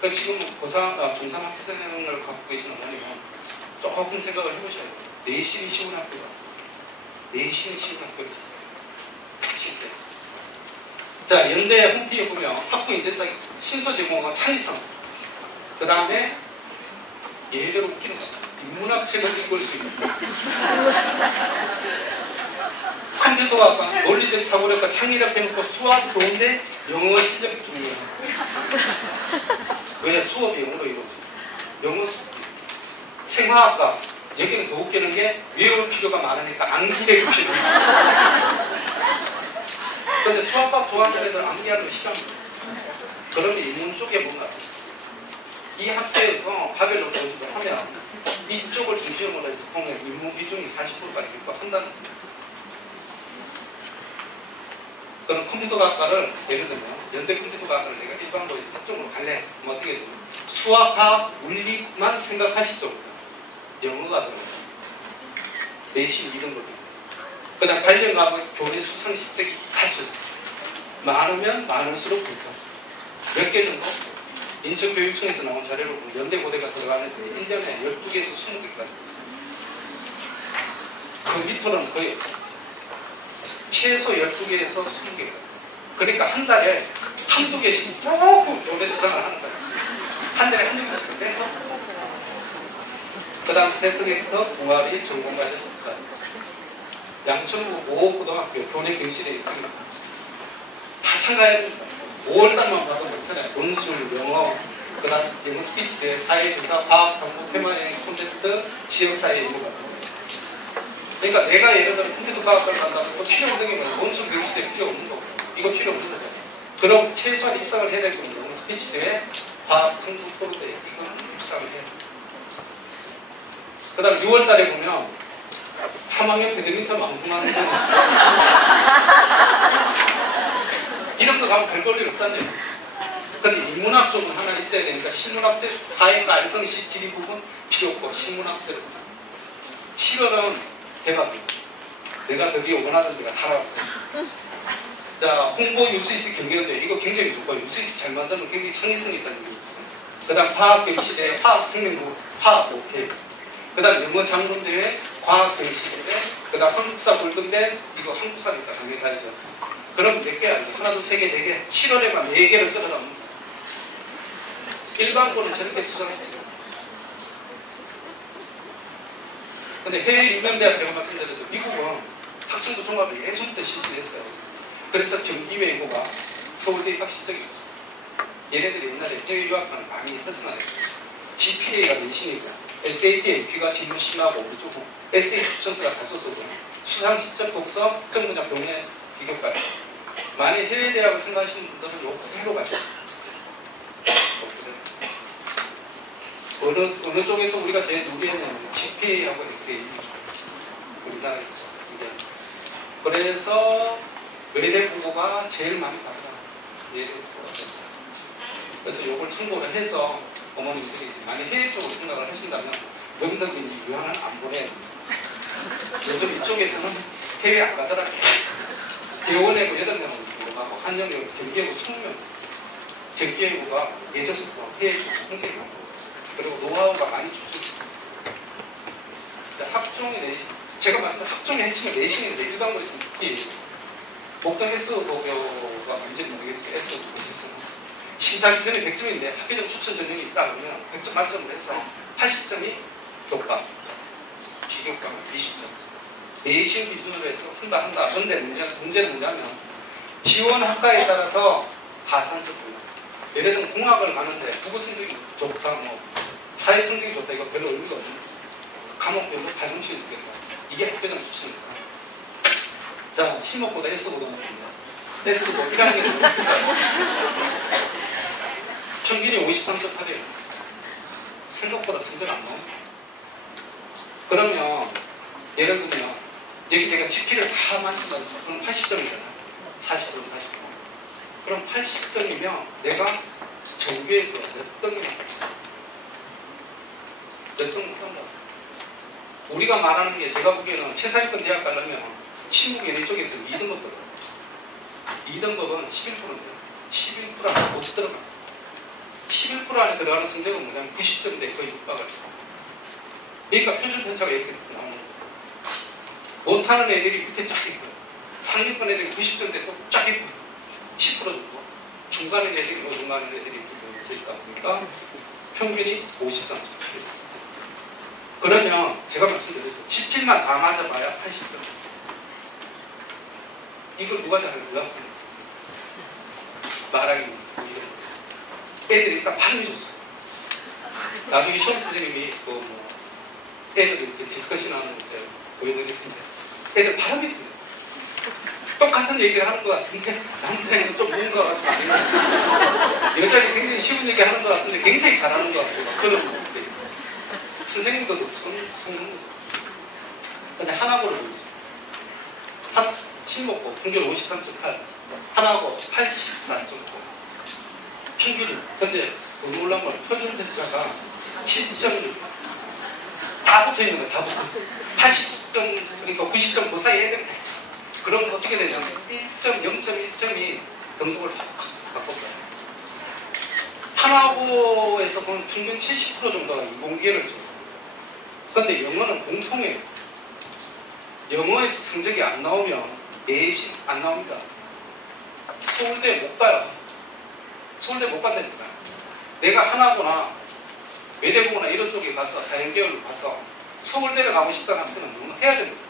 그러니까 지금 중3 학생을 갖고 계시는 어머님은 조금 생각을 해보셔야 돼요. 내신이 쉬운 학교가 내신이 쉬운 학교가 실제. 자, 연대 홈페이지에 보면 학부 인재상 신소 제공과 창의성. 그 다음에 예외로 웃기는 거. 인문학 책을 읽을 수 있는 컴퓨터가 논리적 사고력과 창의력 해놓고 수학 좋은데 영어 실력이 중요해요. 왜? 수업이 영어로 이루어져. 영어 생화학과 여기는 더 웃기는 게 외울 필요가 많으니까 암기를 필요. 그런데 수학과 좋아하는 애들 암기하는 거 싫어합니다. 그런데 인문 쪽에 뭔가 이 학교에서 학교를 보여주고 하면 이쪽을 중심으로 해서 보면 인문 비중이 40%까지 육박한다는 거예요. 그럼 컴퓨터과학과를 예를 들면 연대 컴퓨터과학과를 내가 일반고에서 학종으로 갈래? 그럼 어떻게 되죠? 수학과 물리만 생각하시죠. 영어가 들어가요. 내신 이런 거죠. 그 다음 관련과학의 교내 수상 실적이 다수. 많으면 많을수록 좋다. 몇 개 정도? 인천교육청에서 나온 자료로 보면 연대고대가 들어가는데 1년에 12개에서 20개까지. 그 밑으로는 거의 없어요. 최소 12개에서 20개. 그러니까 한 달에 한두 개씩 꼭 교내 수상을 하는 거예요. 한 달에 한두 개씩인데. 그 다음 세트넥터, 동아리, 전공과제 수사. 양천구 5호고등학교 교내 경실에 입학이 다 참가해야 됩니다. 5월달만 봐도 괜찮아요. 논술, 영어, 그 다음 영어 스피치 대회, 사회조사, 과학, 탐구, 테마여행 콘테스트, 지역사회 이런 거. 그러니까 내가 예를 들어 컴퓨터과학과를 간다고 필요 없는 게 뭐야? 논술 경실에 필요 없는 거고. 이거 필요 없는 거죠. 그럼 최소한 입상을 해야 될 겁니다. 영어 스피치 대회, 과학, 탐구, 토론 대회, 이건 입상을 해야 돼요. 그 다음 6월달에 보면 3학년 배드민턴 왕궁하는 점이 있어요. 이런 거 가면 별 볼 일 없다는 얘기예요. 근데 인문학 쪽은 하나 있어야 되니까 신문학세, 사회과, 알성시, 지리 부분 필요 없고 신문학세. 7월은 대박이에요. 내가 거기 원하던 데가 다 나왔어요. 자, 홍보 UCC 경기인데 이거 굉장히 좋고 UCC 잘 만들면 굉장히 창의성이 있다는 얘기예요. 그 다음 과학 경시대, 화학 생명부, 화학 오케이. 그 다음 영어 장문대회, 과학 경시대, 그 다음 한국사 골든벨, 이거 한국사니까 당연히 가야죠. 그럼 몇 개야? 하나, 둘, 세 개, 네 개. 7월에만 4개를 써놓으면 일반고는 저렇게 수상했죠. 근데 해외 유명 대학 제가 말씀드렸죠. 미국은 학생부 종합을 예전부터 실시했어요. 그래서 경기외고가 서울대 입학 실적이 있었어요. 얘네들이 옛날에 해외 유학관을 많이 했었나요? GPA가 내신이고 SAT, NP가 제일 심하고 우리 쪽은 SAT 추천서가 다 썼었고요. 수상 실적 독서, 특정분야 병행 비교과에 만약 해외 대학을 생각하시는 분들은 요 그대로 가셔야 돼요. 어느 쪽에서 우리가 제일 누리했냐면 GPA하고 SAT 우리나라에서 그래서 외대 국어가 제일 많이 받아요. 외대 국어가. 그래서 요걸 참고를 해서 어머님들이 만약 해외 쪽으로 생각을 하신다면 여러분들이 유학을 안 보내요. 요즘 이쪽에서는 해외 안 가더라고요. 대원외고 8명으로 들어가고 한영외고 경기외고 20명. 경기외고가 예전부터 해외 쪽 굉장히 많고 그리고 노하우가 많이 좋습니다. 학종이 내신, 제가 말씀드린 학종의 핵심은 내신인데 일반고에서 목동 S고교가 문제는 모르겠지만 S고교에서 심사 기준이 100점인데 학교적 추천 전형이 있다 그러면 100점 만점으로 해서 80점이 교과, 비교과가 20점. 내신 기준으로 해서 선발한다. 그런데 문제는 뭐냐면 지원 학과에 따라서 가산점입니다. 예를 들면 공학을 가는데 국어 성적이 좋다, 뭐 사회 성적이 좋다 이거 별로 의미가 없는 과목별로 가중시를 느꼈다. 이게 학교장 추천입니다. 자, 치목보다 S고등학교입니다. S고 1학년 평균이 53.8이에요. 생각보다 성적 안 나옵니다. 그러면 예를 들면 여기 내가 GP를 다 맞춘다. 그럼 80점이잖아요. 40점, 40점. 그럼 80점이면 내가 정규에서 몇 등이나 몇 등 못한다. 우리가 말하는 게 제가 보기에는 최상위권 대학 가려면 친구계 이쪽에서 2등급 들어가요. 2등급은 11%인데 11% 안에 못 들어가요. 11% 안에 들어가는 성적은 뭐냐면 90점인데 거의 육박을 했어요. 그러니까 표준 편차가 이렇게 나오는 거예요. 못하는 애들이 밑에 쫙 있고요. 상위권 애들이 90점대 또 쫙 있고 10% 정도. 중간에 애들이 중간에 애들이 있으니까 보니까 평균이 53점. 그러면 제가 말씀드렸죠. 지필만 다 맞아봐야 80점. 이걸 누가 잘해요? 유학생들. 말하기 뭐 이런 거. 애들이 일단 발음이 좋죠. 나중에 시험 선생님이 애들 이렇게 디스커션 하는 거 이제 보여드릴 텐데 애들 발음이 틀려요. 똑같은 얘기를 하는 것 같은데 남자애는 좀 뭔가 같고 여자애는 굉장히 쉬운 얘기 하는 것 같은데 굉장히 잘하는 것 같고 그런 게 있어요. 선생님들도 속는 거죠. 근데 하나고를 보겠습니다. 한 신목고 평균 53.8 하나고 84.9 평균이. 근데 놀라운 건 표준세자가 7.6 다 붙어있는 거예요. 다 붙어있어요. 80점 그러니까 90점 그 사이 애들이 그럼 어떻게 되냐면 1.0.1점이 등급을 바꿨어요. 하나고에서 보면 평균 70% 정도가 이공계를 줘요. 그런데 영어는 공통이에요. 영어에서 성적이 안 나오면 내신 안 나옵니다. 서울대 못 가요. 서울대 못 간다니까. 내가 하나고나 외대고나 이런 쪽에 가서 자연계열로 가서 서울대를 가고 싶다는 학생은 너무 해야 됩니다.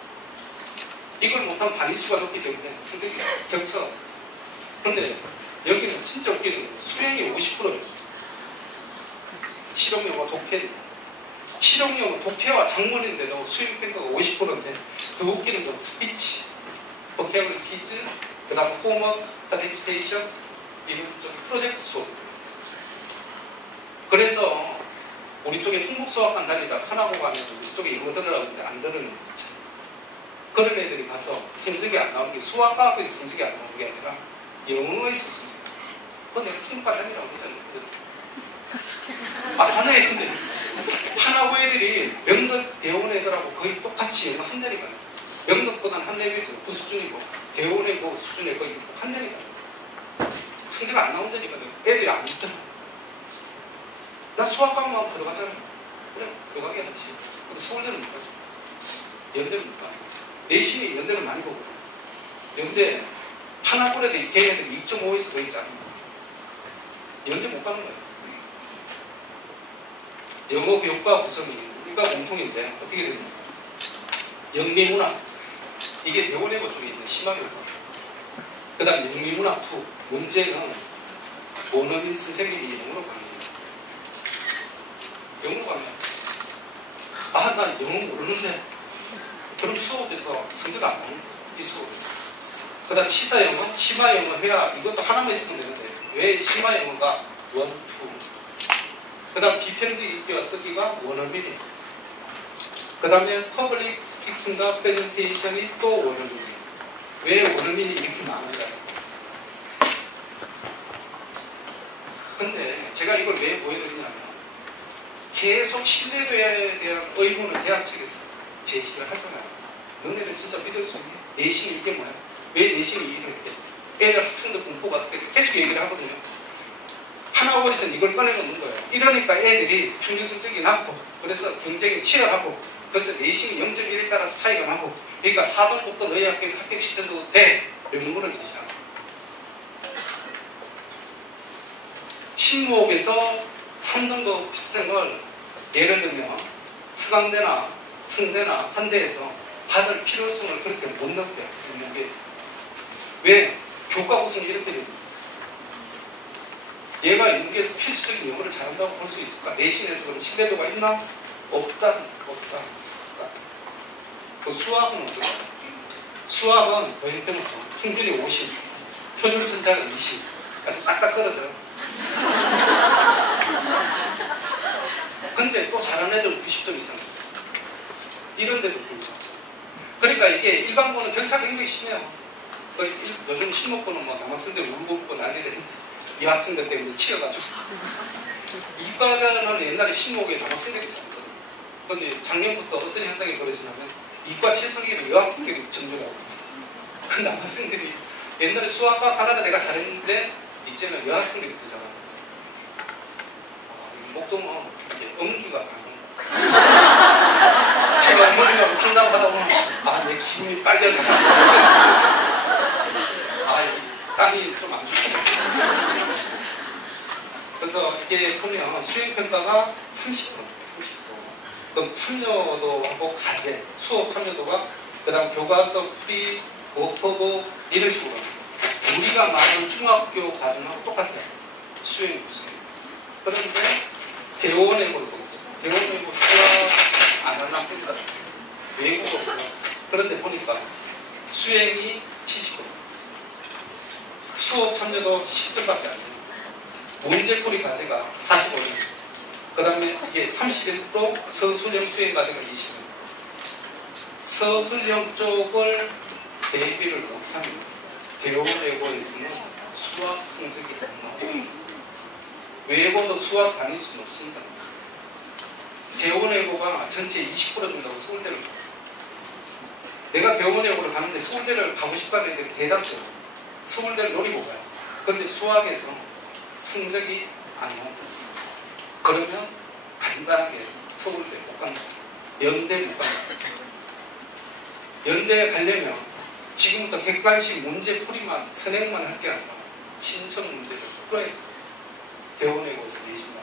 이걸 못하면 단위수가 높기 때문에 성적이 겹쳐. 그런데 여기는 진짜 웃기는 수행이 50%였어요. 실용영어 독해. 실용영어 독해와 작문인데도 수행 평가가 50%인데 더 웃기는 건 스피치, 보캐블리티즈, 그 다음 홈워크, 파티시페이션, 이런 좀 프로젝트 수업. 그래서 우리 쪽에 풍북수학관 다니다 하나고 가면 우리 쪽에 이거 들으라고 하는데 안 들으는 거죠. 그런 애들이 가서 성적이 안 나오는 게 수학과학에서 성적이 안 나오는 게 아니라 영어에서 성적이 그건 내가 풍북과장이라고 그러잖아요. 하나의 근데 하나고 애들이 명덕 대원 애들하고 거의 똑같이 영어 한다니까요. 명덕보다는 한 레벨이 높은 수준이고 대원의 그 수준에 거의 한다니까요. 성적 안 나온다니까요. 애들이 안 듣더라. 나 수학과만 들어가잖아. 그래, 들어가게 하지. 근데 서울대는 못 가지. 연대는 못 가지. 내신이 연대는 많이 보고. 연대, 하나고래도 걔네들 2.5에서 거의 작은 거야. 연대 못 가는 거야. 영어 교육과 구성이 우리가 공통인데 어떻게 되냐. 영미문학. 이게 대원외고 쪽에 있는 심화교육. 그 다음에 영미문학 2. 문제는 원어민 선생님이 영어로 강의해요. 영어 강의. 나 영어 모르는데. 그럼 수업에서 성적 안 나오는 이 수업. 그 다음에 시사영어, 심화영어 해야 이것도 하나만 있으면 되는데 왜 심화영어가 1, 2. 그 다음 비평직 읽기와 쓰기가 원어민이에요. 그 다음에 퍼블릭 스피킹과 프레젠테이션이 또 원어민이에요. 왜 원어민이 이렇게 많은가? 근데 제가 이걸 왜 보여드리냐면 계속 신뢰도에 대한 의문을 대학 측에서 제시를 하잖아요. 너네들 진짜 믿을 수 있니? 내신이 이게 뭐야? 왜 내신이 이렇게? 애들 학생들 공부가 계속 얘기를 하거든요. 하나고에서는 이걸 꺼내놓는 거예요. 이러니까 애들이 평균 성적이 낮고 그래서 경쟁이 치열하고 그래서 내신이 0.1에 따라서 차이가 나고 그러니까 사동국도 너희 학교에서 합격시켜줘도 돼. 명분을 제시하는 거예요. 신목에서 3등급 학생을 예를 들면 서강대나 성대나 한대에서 받을 필요성을 그렇게 못 넣대요. 연구에서. 왜? 교과 구성이 이렇게 됩니다. 얘가 연구에서 필수적인 영어를 잘한다고 볼 수 있을까? 내신에서 그럼 신뢰도가 있나? 없다. 그 수학은 어떨까? 수학은 더 힘들죠. 평균이 50, 표준 편차가 20. 아주 딱딱 떨어져요. 근데 또 잘하는 애들은 90점 이상. 이런데도 불구하고. 그러니까 이게 일반고는 격차가 굉장히 심해요. 요즘 신목고는 뭐 남학생들 울고 웃고 난리를 이 학생들 때문에 치여가지고. 이과는 옛날에 신목에 남학생들이 있었거든요. 그런데 작년부터 어떤 현상이 벌어지냐면 이과 치성기는 여학생들이 점유하고 그 남학생들이 옛날에 수학과 하나는 내가 잘했는데 이제는 여학생들이 더 잘하고 목동은 이게 음기가 강해요. 제가 어머니하고 상담하다 보면 내 힘이 빨려서 땀이 좀 안 좋죠. 그래서 이게 보면 수행평가가 30%. 그럼 참여도하고 과제, 수업 참여도가 그 다음 교과서, 프리, 워크북, 이런 식으로 우리가 말하는 중학교 과정하고 똑같아요. 수행이 없어요. 그런데 대원외고를 보겠습니다. 대원외고 수학 안 하려고 합니다. 외국어 없고. 그런데 보니까 수행이 70%, 수업 참여도 10점밖에 안 돼요. 문제풀이 과제가 45점, 그 다음에 이게 31%, 서술형 수행 과제가 20점. 서술형 쪽을 대비를 못하면 대원외고에서는 수학 성적이 안 나와요. 외고도 수학 다닐 수는 없습니다. 대원외고가 전체 20% 준다고 서울대를 내가 대원외고를 가는데 서울대를 가고 싶다는 애들이 대다수 서울대를 노리고 가요. 그런데 수학에서 성적이 안 나온다. 그러면 간단하게 서울대 못 간다. 연대 못 간다. 연대에 가려면 지금부터 객관식 문제풀이만 선행만 할 게 아니라 신청 문제를 풀어야 돼. 대원외고에서 내신다.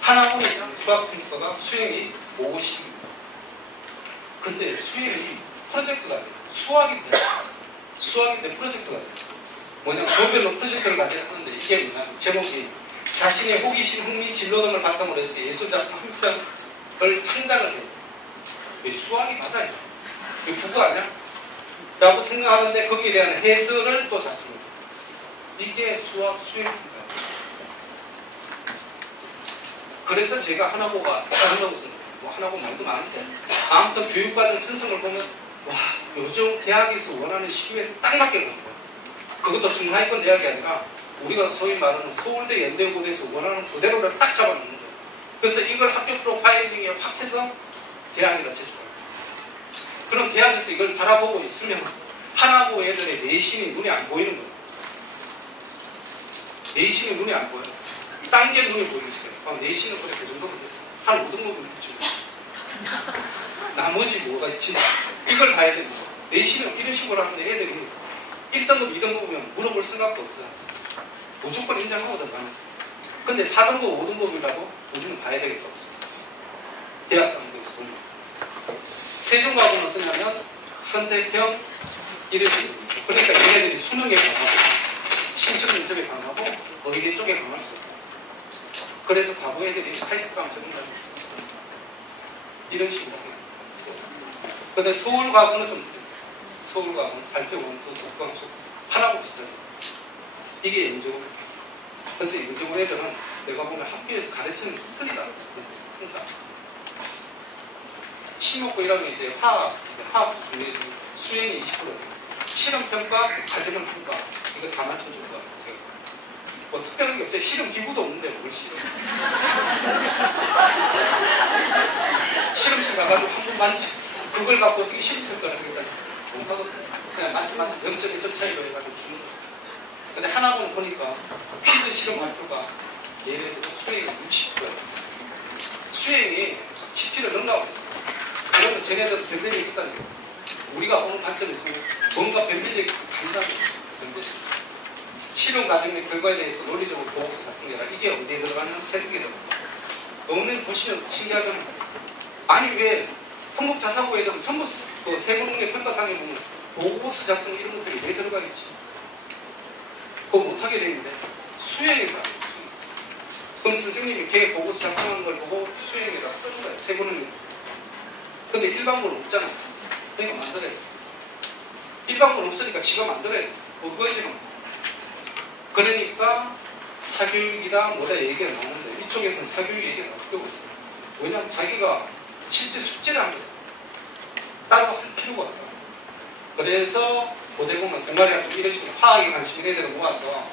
하나원이랑 수학평가가 수행이 50입니다. 근데 수행이 프로젝트가 돼요. 수학인데 프로젝트가 돼요. 뭐냐면 조별로 프로젝트를 가져야 하는데 이게 뭐냐면 제목이 자신의 호기심, 흥미, 진로 등을 바탕으로 해서 예술작품 형상을 창작을 해요. 수학이 맞아요. 이거 국어 아니야? 라고 생각하는데 거기에 대한 해설을 또 잡습니다. 이게 수학 수행입니다. 그래서 제가 하나고가 한다고 생각해요. 뭐 하나고 말도 많은데 아무튼 교육과정 편성을 보면 와 요즘 대학에서 원하는 시기에 딱 맞게 가는 거예요. 그것도 중하위권 대학이 아니라 우리가 소위 말하는 서울대, 연대고대에서 원하는 그대로를 딱 잡아놓는 거예요. 그래서 이걸 학교 프로파일링에 확 해서 대학에다 제출해요. 그럼 대학에서 이걸 바라보고 있으면 하나고 애들의 내신이 눈에 안 보이는 거예요. 내신이 눈에 안 보여요. 딴 게 눈에 보이기 시작해요. 내신은 그래 그 정도면 됐어. 한 5등급은 됐죠. 나머지 뭐가 있지? 이걸 봐야 됩니다. 내신은 이런 식으로 하는데 애들이 1등급, 2등급이면 물어볼 생각도 없잖아. 무조건 인정하거든, 나는. 근데 4등급, 5등급이라도 우리는 봐야 되겠다. 대학 단계에서 보면. 세종과학은 어떠냐면 선택형 이런 식으로. 그러니까 얘네들이 수능에 강하고 신청 면접에 강하고 의대 쪽에 강할 수 있어요. 그래서 과거 애들이 테스트감 전문가로 이런 식으로 해요. 근데 서울과학은 좀 틀려요. 서울과학은 발표 원도 속강수 하나고 비슷해요. 이게 영재고. 그래서 영재고 애들은 내가 보면 학교에서 가르치는 좀 틀리다. 항상. 심호고 1학년 이제 화학 준비해 수행이 20%예요. 실험평가, 가정을평가 이거 다 맞춰줄 거야. 뭐 특별한 게 없어요. 실험 기구도 없는데 뭘 실험. 실험실 가가지고 한 번 만지 그걸 갖고 어떻게 실험평가를 하겠다. 못하거든요. 그냥 맞지 0.1점 차이로 해가지고 주는 거예요. 근데 하나는 보니까 퀴즈 실험 발표가 예를 들어 수행이 60%예요. 수행이 지피를 넘나가고 있어요. 그러면 쟤네들은 변별력이 있다는 거예요. 우리가 오는 관점이 있으면 뭔가 변별력이 간단해요. 실험 과정의 결과에 대해서 논리적으로 보고서 작성해라. 이게 어디에 들어가는 세국에 들어갑니다. 오늘 보시면 신기하잖아요. 아니 왜 통곡자사고 애들은 전부 그 세부능력 평가상에 보면 보고서 작성 이런 것들이 왜 들어가겠지? 그거 못하게 되는데 수행에서 그럼 선생님이 걔 보고서 작성하는 걸 보고 수행에다 쓰는 거예요. 세부능력. 근데 일반고는 없잖아요. 그러니까 만들어야 돼. 일반고는 없으니까 지가 만들어야 돼. 그거지만. 그러니까 사교육이다 뭐다 얘기가 나오는데 이쪽에서는 사교육 얘기가 나올 필요가 없어요. 왜냐하면 자기가 실제 숙제를 합니다. 따로 할 필요가 없어요. 그래서 고대 보면 동아리가 이런 식으로 화학에 관심 있는 애들을 모아서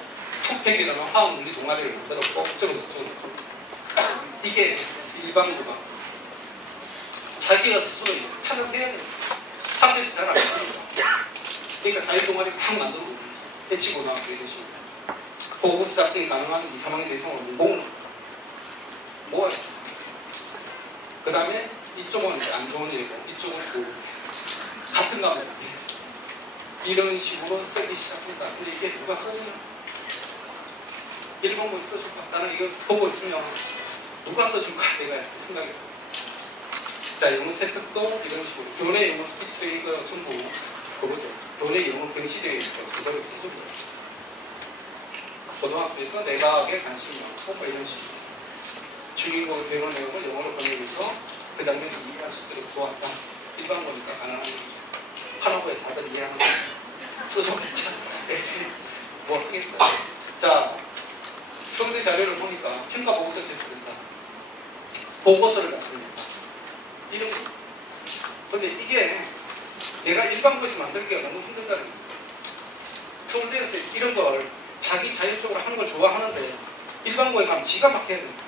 토팩이라는 화학 물리 동아리를 만들어 꼭 저쪽으로 이게 일반고가 자기가 스스로 찾아서 해야 돼요. 학교에서 잘 안 합니다. 그러니까 자기 동아리 팍 만들고 해치고 나오고 이런 식으로 보고서 작성이 가능한 2, 3학년 이상으로 모아요. 그 다음에 이쪽은 이제 안 좋은 얘기고 이쪽은 그 같은 과목 이런 식으로 쓰기 시작한다. 근데 이게 누가 써주냐? 일본語써줄까? 나는 이거 보고 있으면 누가 써줄까? 내가 생각해. 자, 영어 세특도 이런 식으로 교내 영어 스피치도 이거 전부 그거죠. 교내 영어 병시되어 있고 그대로 쓰습니다. 고등학교에서 내과학에 관심이 많고 뭐 이런 식으로 중국어 배운 내용을 영어로 번역해서 그 장면을 이해할 수 있도록 도왔다. 일반 거니까 가능한 얘기죠. 하라고에 다들 이해하는 거 써줘봤자 뭐 하겠어요. 자, 서울대 자료를 보니까 평가 보고서 제출된다. 보고서를 갖습니다. 이런 거. 근데 이게 내가 일반고에서 만들기가 너무 힘들다는 거예요. 서울대에서 이런 걸 자기 자율적으로 하는 걸 좋아하는데 일반고에 가면 지가 막 해야 됩니다.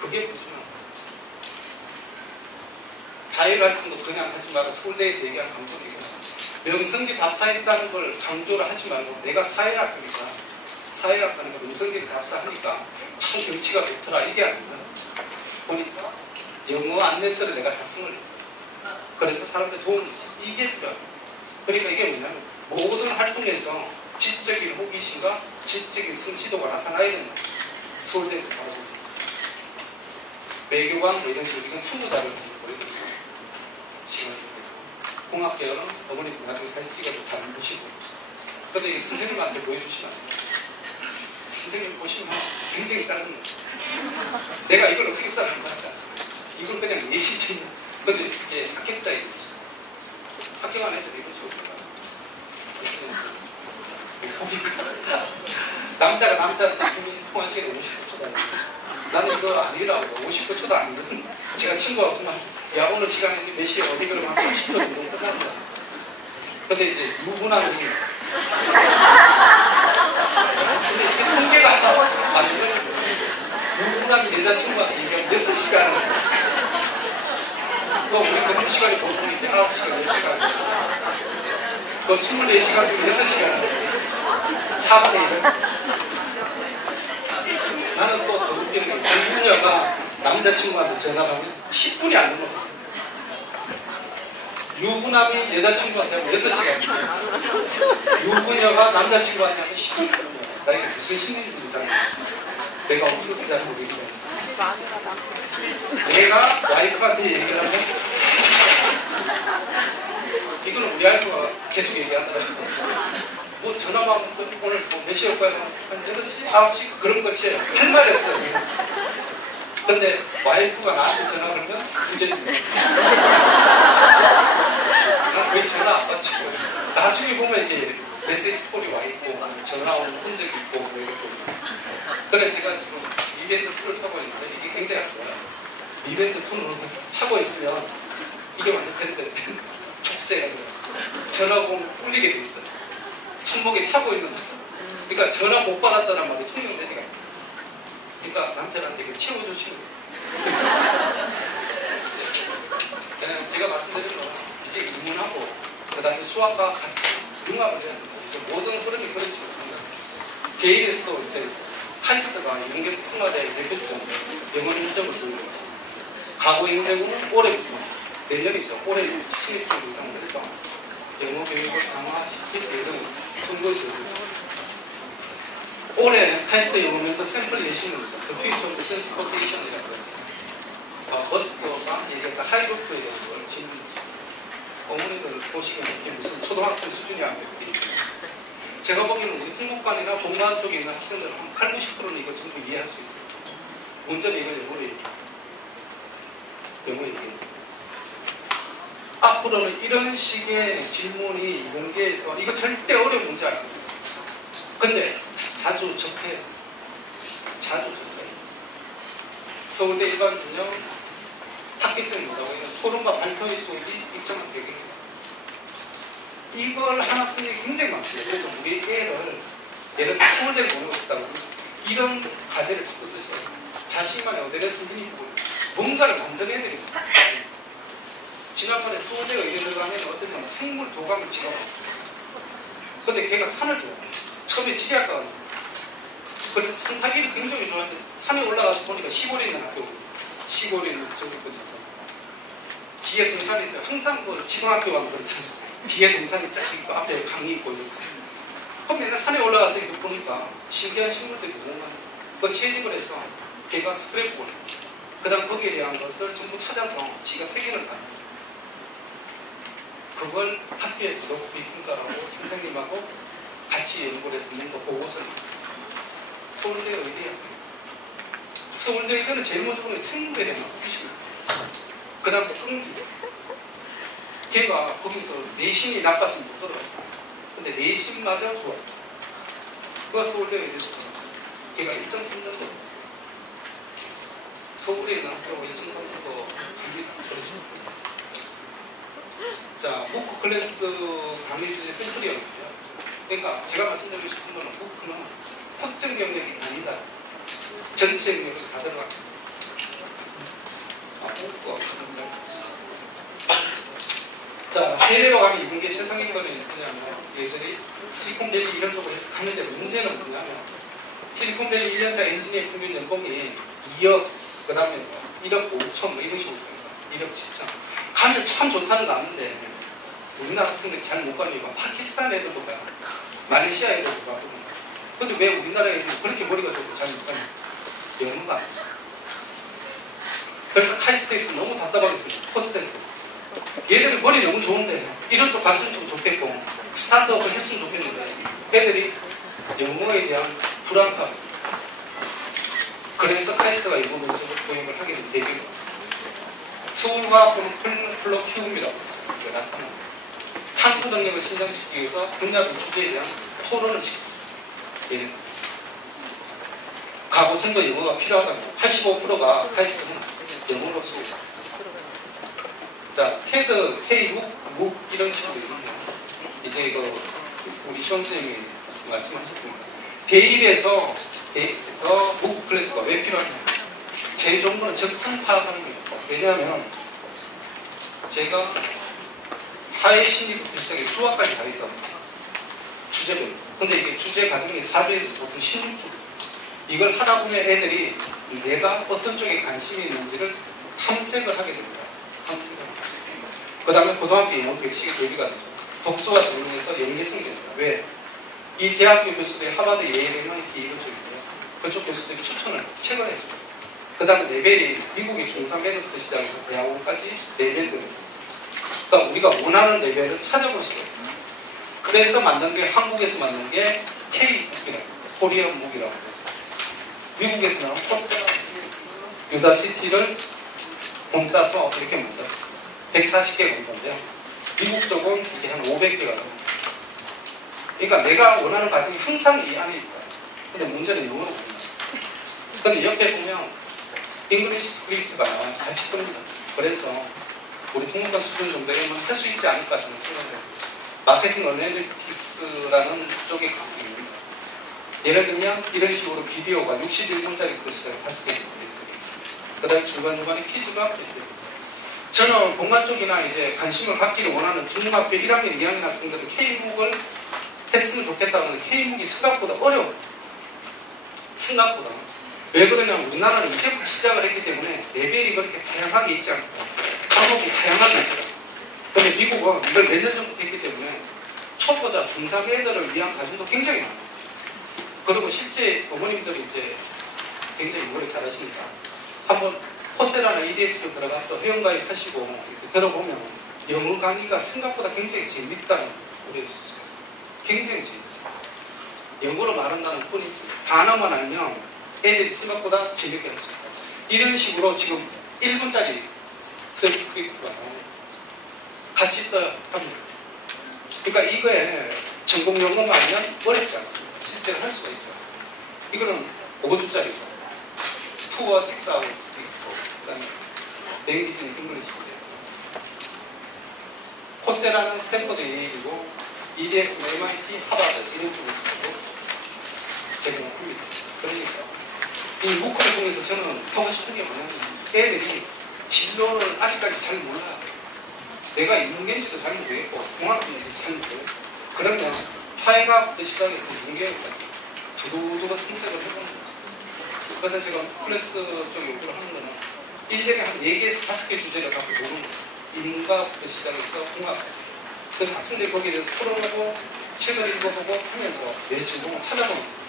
그게 무슨 자율활동도 그냥 하지 말고 서울대에서 얘기한 강조기가 명성지 답사했다는 걸 강조를 하지 말고 내가 사회학이니까 사회학하니까 명성지를 답사하니까 참 경치가 좋더라 이게 아니라 보니까 영어 안내서를 내가 작성을 했어요. 그래서 사람들 도움을 줬어요. 이게 필요해요. 그러니까 이게 뭐냐면 모든 활동에서 지적인 호기심과 지적인 성취도가 나타나야 된다. 서울대에서 바로 외교관 뭐 이런 식으로 이건 참고자료를 보여드렸어요. 공학계열은 어머니도 나중에 사진 찍어서 잘 보시고 근데 이 선생님한테 보여주시면 안 돼요. 선생님 보시면 굉장히 짜증나요. 내가 이걸 어떻게 써라는 거야. 이걸 그냥 예시지. 근데 이게 합격자 얘기죠. 합격한 애들이 이런 식으로 남자가 남자한테 국민 통화 시간에 50%다. 나는 이거 아니라고 50%도 아니거든. 제가 친구하고 그만 야 오늘 시간에 몇 시에 어디 그러면 30초 정도 끝납니다. 근데 이제 무분함이 근데 이게 통계가 안 되는 무분함이 여자친구한테 얘기하면 6시간 그거 우리 그 2시간이 보통 이렇게 9시간 10시간 그거 24시간 중에 6시간 4분의 1 나는 또 더 웃기는 게 유부녀가 남자친구한테 전화하면 10분이 안 되는 거야. 유부남이 여자친구한테 하면 6시간 유부녀가 남자친구한테 하면 10분이 안 되는 거야. 나 이게 무슨 심리인지 모르잖아. 내가 없어서 잘 모르겠네. 내가 와이프한테 얘기를 하면 이거는 우리 와이프가 계속 얘기하더라고. 뭐 전화만 오늘 뭐 몇 시에 올까요? 한 8시? 9시? 그런 거지. 할 말이 없어요. 근데 와이프가 나한테 전화를 하면 이제 난 거의 전화 안 받죠. 나중에 보면 이게 메시지 콜이 와 있고 전화 오는 흔적이 있고 뭐 이렇게. 그래 제가 지금 이벤트 툴을 타고 있는데 이게 굉장히 좋아요. 이벤트 툴을 차고 있으면 이게 완전 밴드 족쇄가 전화 오면 꿀리게 돼 있어요. 손목에 차고 있는 그러니까 전화 못 받았다는 말이 통용되지가 않아요. 그러니까 남편한테 이거 채워주시는 거예요. 그냥 제가 말씀드린 건 이제 입문하고 그 다음에 수학과 같이 융합을 해야 됩니다. 모든 흐름이 그런 식으로 합니다. 개인에서도 이제 카이스트가 연계 특성화대에 대표주자인데 영어 인정을 보이는 거예요. 과거 인정은 올해부터 내년이죠. 올해 신입생 이상 그래서 영어 교육을 강화시킬 예정입니다. 올해 카이스트 영어 멘토 샘플 내시는입니다. The Future of Transportation이라고 해요. 버스터가 얘기했던 하이로프에 대한 걸 질문했죠. 어머니들 보시기에는 이게 무슨 초등학생 수준이 아니고 제가 보기에는 우리 홍보관이나 공간 쪽에 있는 학생들은 한 8, 90%는 이거 전부 이해할 수 있어요. 문제는 이걸 영어로 얘기해요. 영어 얘기해요. 앞으로는 이런 식의 질문이 공개해서 이거 절대 어려운 문제 아니에요. 근데 자주 접해요. 자주 접해요. 서울대 일반 전형 합격생이 뭐라고 해요? 토론과 발표의 수업이 일정한 배경입니다. 이걸 한 학생이 굉장히 많습니다. 그래서 우리 애를 예를 들어 서울대를 보내고 싶다면 이런 과제를 자꾸 쓰셔야 돼요. 자신만의 어드레스 유니폼 뭔가를 만들어야 되겠습니다. 지난번에 서울대 의견을 하면 어떤 냐면 생물 도감을 찍어봤어요. 근데 걔가 산을 좋아해요. 처음에 지리학과가 그래서 산 타기를 굉장히 좋아하는데 산에 올라가서 보니까 시골에 있는 학교 시골에 있는 저기 근처에서 뒤에 동산이 있어요. 항상 그 지방학교 가면 그렇잖아요. 뒤에 동산이 쫙 있고 앞에 강이 있고 이렇게. 그럼 내가 산에 올라가서 이거 보니까 신기한 식물들이 너무 많아요. 그 채집을 해서 걔가 스크랩볼 그 다음 거기에 대한 것을 전부 찾아서 지가 색인을 가요. 그걸 학교에서 높이 평가하고 선생님하고 같이 연구를 해서 뭔가 보고서를 서울대 의대야. 서울대 의대는 제일 먼저 보는 생물에 대한 호기심입니다. 그 다음 끈기. 걔가 거기서 내신이 나빴으면 못 들어갔어. 근데 내신마저 좋아. 그가 서울대 의대에서 걔가 1.3점도 서울에 있는 학교가 1.3점도 자, 부크 클래스 강의 중에 샘플이었는데요. 그러니까 제가 말씀드리고 싶은 거는 부크는 특정 영역이 아니다. 전체 영역을 다 들어가. 자, 해외로 가면 이런 게 세상인 거는 뭐냐면 얘들이 실리콘밸리 이런 쪽으로 해서 가는데 문제는 뭐냐면 실리콘밸리 1년차 엔지니어 평균 연봉이 2억, 그 다음에 1억 5천 뭐 이런 식으로 됩니다. 1억 7천. 가면 참 좋다는 거 아는데 우리나라 학생들이 잘 못 가면 이거 파키스탄 애들도 가요. 말레이시아 애들도 가고. 근데 왜 우리나라 애들이 그렇게 머리가 좋고 잘 못 가냐? 영어가 안 돼. 그래서 카이스트에서 너무 답답하게 생겼어요. 포스트에서. 얘들이 머리 너무 좋은데 이런 쪽 갔으면 좀 좋겠고 스타트업을 했으면 좋겠는데 애들이 영어에 대한 불안감. 그래서 카이스트가 이 부분을 도입을 하게 된 계기가 서울과학부는 콜로키움이라고 했어요. 탐구 능력을 신장시키기 위해서 분야별 주제에 대한 토론을 시킵니다. 과거 선거 영어가 필요하다고 85%가 카이스트는 영어로 쓰고 있다. 자, 테드, 페이북, 묵 이런 식으로 있는데 이제 이거 우리 시원 선생님이 말씀하셨습니다. 대입에서 묵 클래스가 왜 필요하냐? 제 정보는 적성 파악하는 거예요. 왜냐하면 제가 사회심리부터 시작해 수학까지 다 있다고 주제별로. 근데 이게 주제 과정이 4주에서 보통 16주. 이걸 하다 보면 애들이 내가 어떤 쪽에 관심이 있는지를 탐색을 하게 됩니다. 그 다음에 고등학교 영어 교육식이 대비가 됩니다. 독서와 적용해서 연계성이 됩니다. 왜? 이 대학교 교수들이 하버드, 예일, MIT 이런 쪽이고요. 그쪽 교수들이 추천을 책을 해줘요. 그 다음에 레벨이 미국의 중3 애들부터 시작해서 대학원까지 레벨들이 있어요. 그러니까 우리가 원하는 레벨을 찾아볼 수가 있어요. 그래서 만든 게 한국에서 만든 게 K-북이라고 코리안 북이라고 해요. 미국에서는 유다시티를 공따서 이렇게 만들었어요. 140개 공부인데요. 미국 쪽은 이게 한 500개가 됩니다. 그러니까 내가 원하는 과정이 항상 이 안에 있다. 근데 문제는 영어로 보면. 근데 옆에 보면 잉글리시 스크립트가 같이 뜹니다. 그래서 우리 통역관 수준 정도면 할 수 있지 않을까 저는 생각해요. 마케팅 어널리틱스라는 쪽에 강의입니다. 예를 들면 이런 식으로 비디오가 61분짜리 것이 5개 있습니다. 그 다음에 중간중간에 퀴즈가 있습니다. 저는 공간 쪽이나 이제 관심을 갖기를 원하는 중학교 1학년, 2학년 학생들은 K묵을 했으면 좋겠다는 K묵이 생각보다 어려워요. 생각보다. 왜 그러냐면 우리나라는 이제부터 시작을 했기 때문에 레벨이 그렇게 다양하게 있지 않고 과목이 다양하게 있더라고요. 근데 미국은 이걸 몇 년 전부터 했기 때문에 초보자, 중3 애들을 위한 과정도 굉장히 많아요. 그리고 실제 어머님들이 이제 굉장히 노래 잘하시니까 한번 코세라나 EDX 들어가서 회원가입 하시고 이렇게 들어보면 영어 강의가 생각보다 굉장히 재밌다는 걸 느낄 수 있어요. 굉장히 재밌어요. 영어로 말한다는 뿐이지 단어만 알면 애들이 생각보다 재밌게 할 수 있어요. 이런 식으로 지금 1분짜리 스크립트가 나오고 같이 떠야 합니다. 그러니까 이거에 전공 영어만 알면 어렵지 않습니다. 실제로 할 수가 있어요. 이거는 5주짜리고 2와 6hours 그 다음에 랭귀지는 잉글리시인데요. 코세라는 스탠퍼드 예일이고 EDX는 MIT, 하버드 이런 쪽으로 쓰고 제공합니다. 그러니까 이 무크를 통해서 저는 하고 싶은 게 뭐냐면 애들이 진로를 아직까지 잘 몰라요. 내가 인문계인지도 잘 모르겠고 공학인지도 잘 모르겠어. 그러면 사회과학부터 시작해서 인문계까지 두루두루 탐색을 해보는 거죠. 그래서 제가 클래스 쪽 요구를 하는 거는 1년에 한 4개에서 5개 주제를 갖고 노는 거예요. 인문과학부터 시작해서 공학까지. 그래서 학생들이 거기에 대해서 토론하고 책을 읽어보고 하면서 내 전공을 찾아보는 거예요.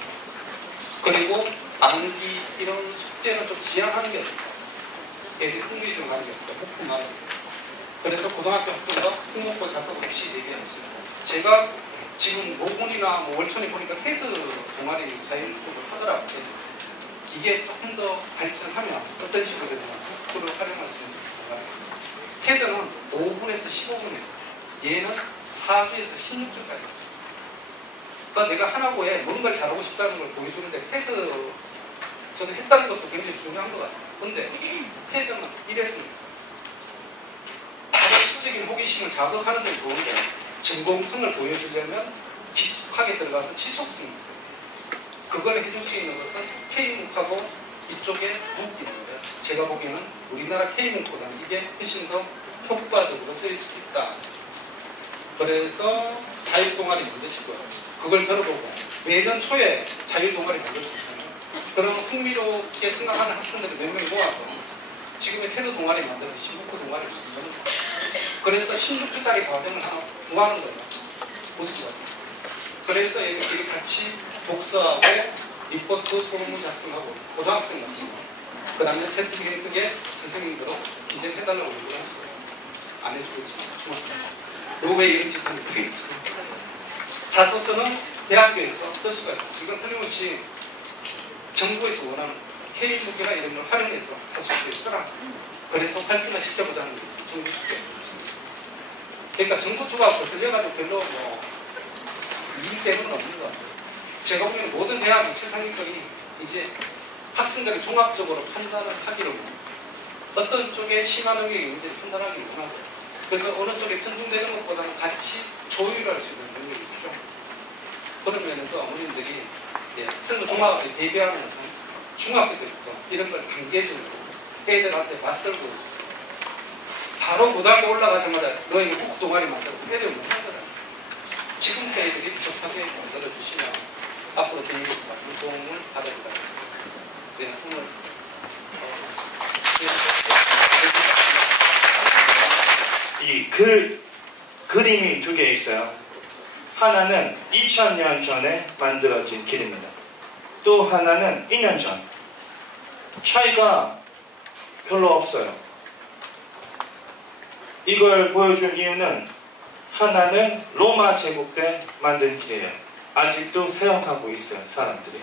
그리고 암기 이런 숙제는 좀 지양하는 게 어떨까. 애들이 흥미 좀 가는 게 어떨까. 목표만 하는 게. 그래서 고등학교 학부가 특목고 자석 없이 얘기했어요. 제가 지금 모군이나 뭐 월천에 보니까 테드 동아리 자율적으로 하더라고요. 이게 조금 더 발전하면 어떤 식으로 되면 학부를 활용할 수 있는 동아리. 테드는 5분에서 15분이에요. 얘는 4주에서 16주까지. 그러니까 내가 하나고에 뭔가를 잘하고 싶다는 걸 보여주는데 테드 저는 했다는 것도 굉장히 중요한 것 같아요. 근데 테드는 이랬습니다. 바로 시적인 호기심을 자극하는 건 좋은데 전공성을 보여주려면 깊숙하게 들어가서 지속성이 있어요. 그걸 해줄 수 있는 것은 K문하고 이쪽에 묵입니다. 제가 보기에는 우리나라 K문보다는 이게 훨씬 더 효과적으로 쓰일 수 있다. 그래서 자율동아리 만드시고요. 그걸 들어보고 매년 초에 자율동아리 만들 수 있어요. 그럼 흥미롭게 생각하는 학생들을 몇 명 모아서 지금의 테드 동아리 만들고 16호 동아리를 만드는 거예요. 그래서 16주짜리 과정을 하나 구하는 거예요. 무슨 거예요? 그래서 얘네들이 같이 독서하고 리포트 소논문 작성하고 고등학생 같은 거. 그 다음에 세트게 선생님들로 이제 해달라고 얘기를 했어요. 안 해주고 있지만 중학교. 그리고 왜 이런 짓을 하는 자소서는 대학교에서 쓸 수가 있어요. 이건 틀림없이 정부에서 원하는 K무기나 이런 걸 활용해서 자소서에 쓰라. 그래서 활성화 시켜보자는 게 정부 주제. 그러니까 정부 주가 거슬려가지고 별로 뭐 이익 때문은 없는 것 같아요. 제가 보기에는 모든 대학의 최상위권이 이제 학생들이 종합적으로 판단을 하기로 어떤 쪽에 심화 능력이 있는지 판단하기를 원하고 그래서 어느 쪽에 편중되는 것보다는 같이 조율할 수 있는 능력이 있죠. 그런 면에서 어머님들이 학생들 종합에 대비하면서 중학교 때부터 이런 걸 단계적으로 애들한테 맞설고 바로 고등학교 올라가자마자 너희 꼭 동아리 만들고 애들 못 만들어요. 지금부터 애들이 부족하게 만들어주시면 앞으로 대입에서 많은 도움을 받아보다 네, 오늘 이 그림이 두 개 있어요. 하나는 2000년 전에 만들어진 길입니다. 또 하나는 2년 전. 차이가 별로 없어요. 이걸 보여준 이유는 하나는 로마 제국 때 만든 길이에요. 아직도 사용하고 있어요, 사람들이.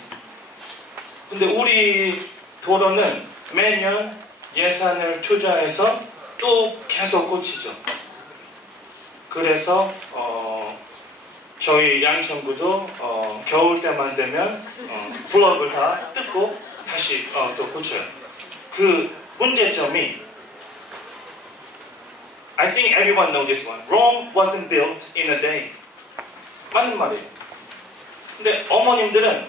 근데 우리 도로는 매년 예산을 투자해서 또 계속 고치죠. 그래서 저희 양천구도 겨울 때만 되면 블럭을 다 뜯고 다시 또 고쳐요. 그 문제점이 I think everyone knows this one. Rome wasn't built in a day. 맞는 말이에요. 근데 어머님들은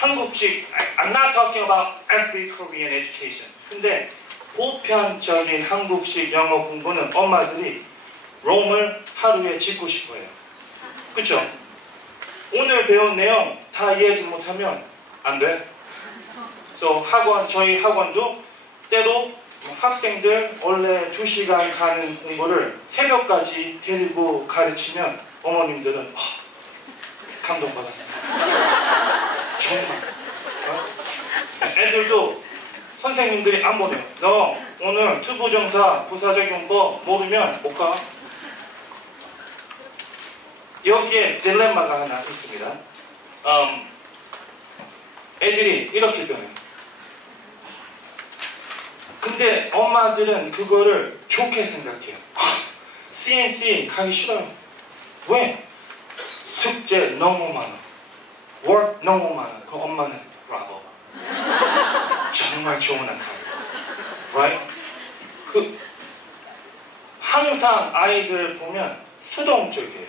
한국식 I'm not talking about every Korean education. 근데 보편적인 한국식 영어 공부는 엄마들이 롬을 하루에 짓고 싶어요. 그쵸? 오늘 배운 내용 다 이해하지 못하면 안 돼. 그래서 저희 학원도 때로 학생들 원래 2시간 가는 공부를 새벽까지 데리고 가르치면 어머님들은 감동받았습니다. 정말. 애들도 선생님들이 안 보내요. 너 오늘 투부정사 부사적용법 모르면 못 가. 여기에 딜레마가 하나 있습니다. 애들이 이렇게 변해요. 근데 엄마들은 그거를 좋게 생각해요. CNC 가기 싫어요. 왜? 숙제 너무 많아. work 너무 많아. 그 엄마는 브라보. 정말 좋은 아까. right? 항상 아이들 보면 수동적이에요.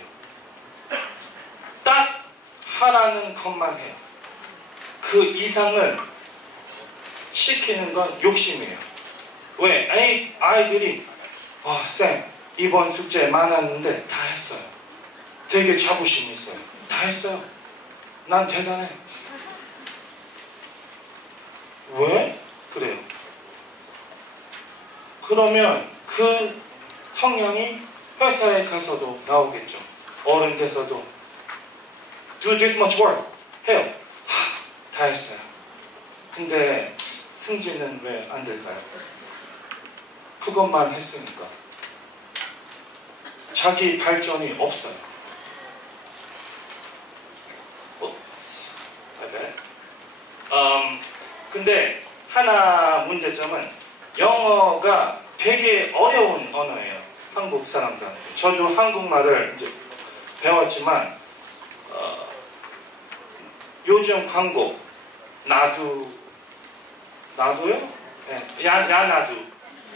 딱 하라는 것만 해요. 그 이상을 시키는 건 욕심이에요. 왜? 아이들이 쌤 이번 숙제 많았는데 다 했어요. 되게 자부심 있어요. 다 했어요. 난 대단해. 왜? 그래요. 그러면 그 성향이 회사에 가서도 나오겠죠. 어른 돼서도 Do this much work. 해요. 다 했어요. 근데 승진은 왜 안 될까요? 그것만 했으니까 자기 발전이 없어요. 근데 하나 문제점은 영어가 되게 어려운 언어예요. 한국 사람들한테. 저도 한국말을 이제 배웠지만 요즘 광고 나도요? 네. 야 나도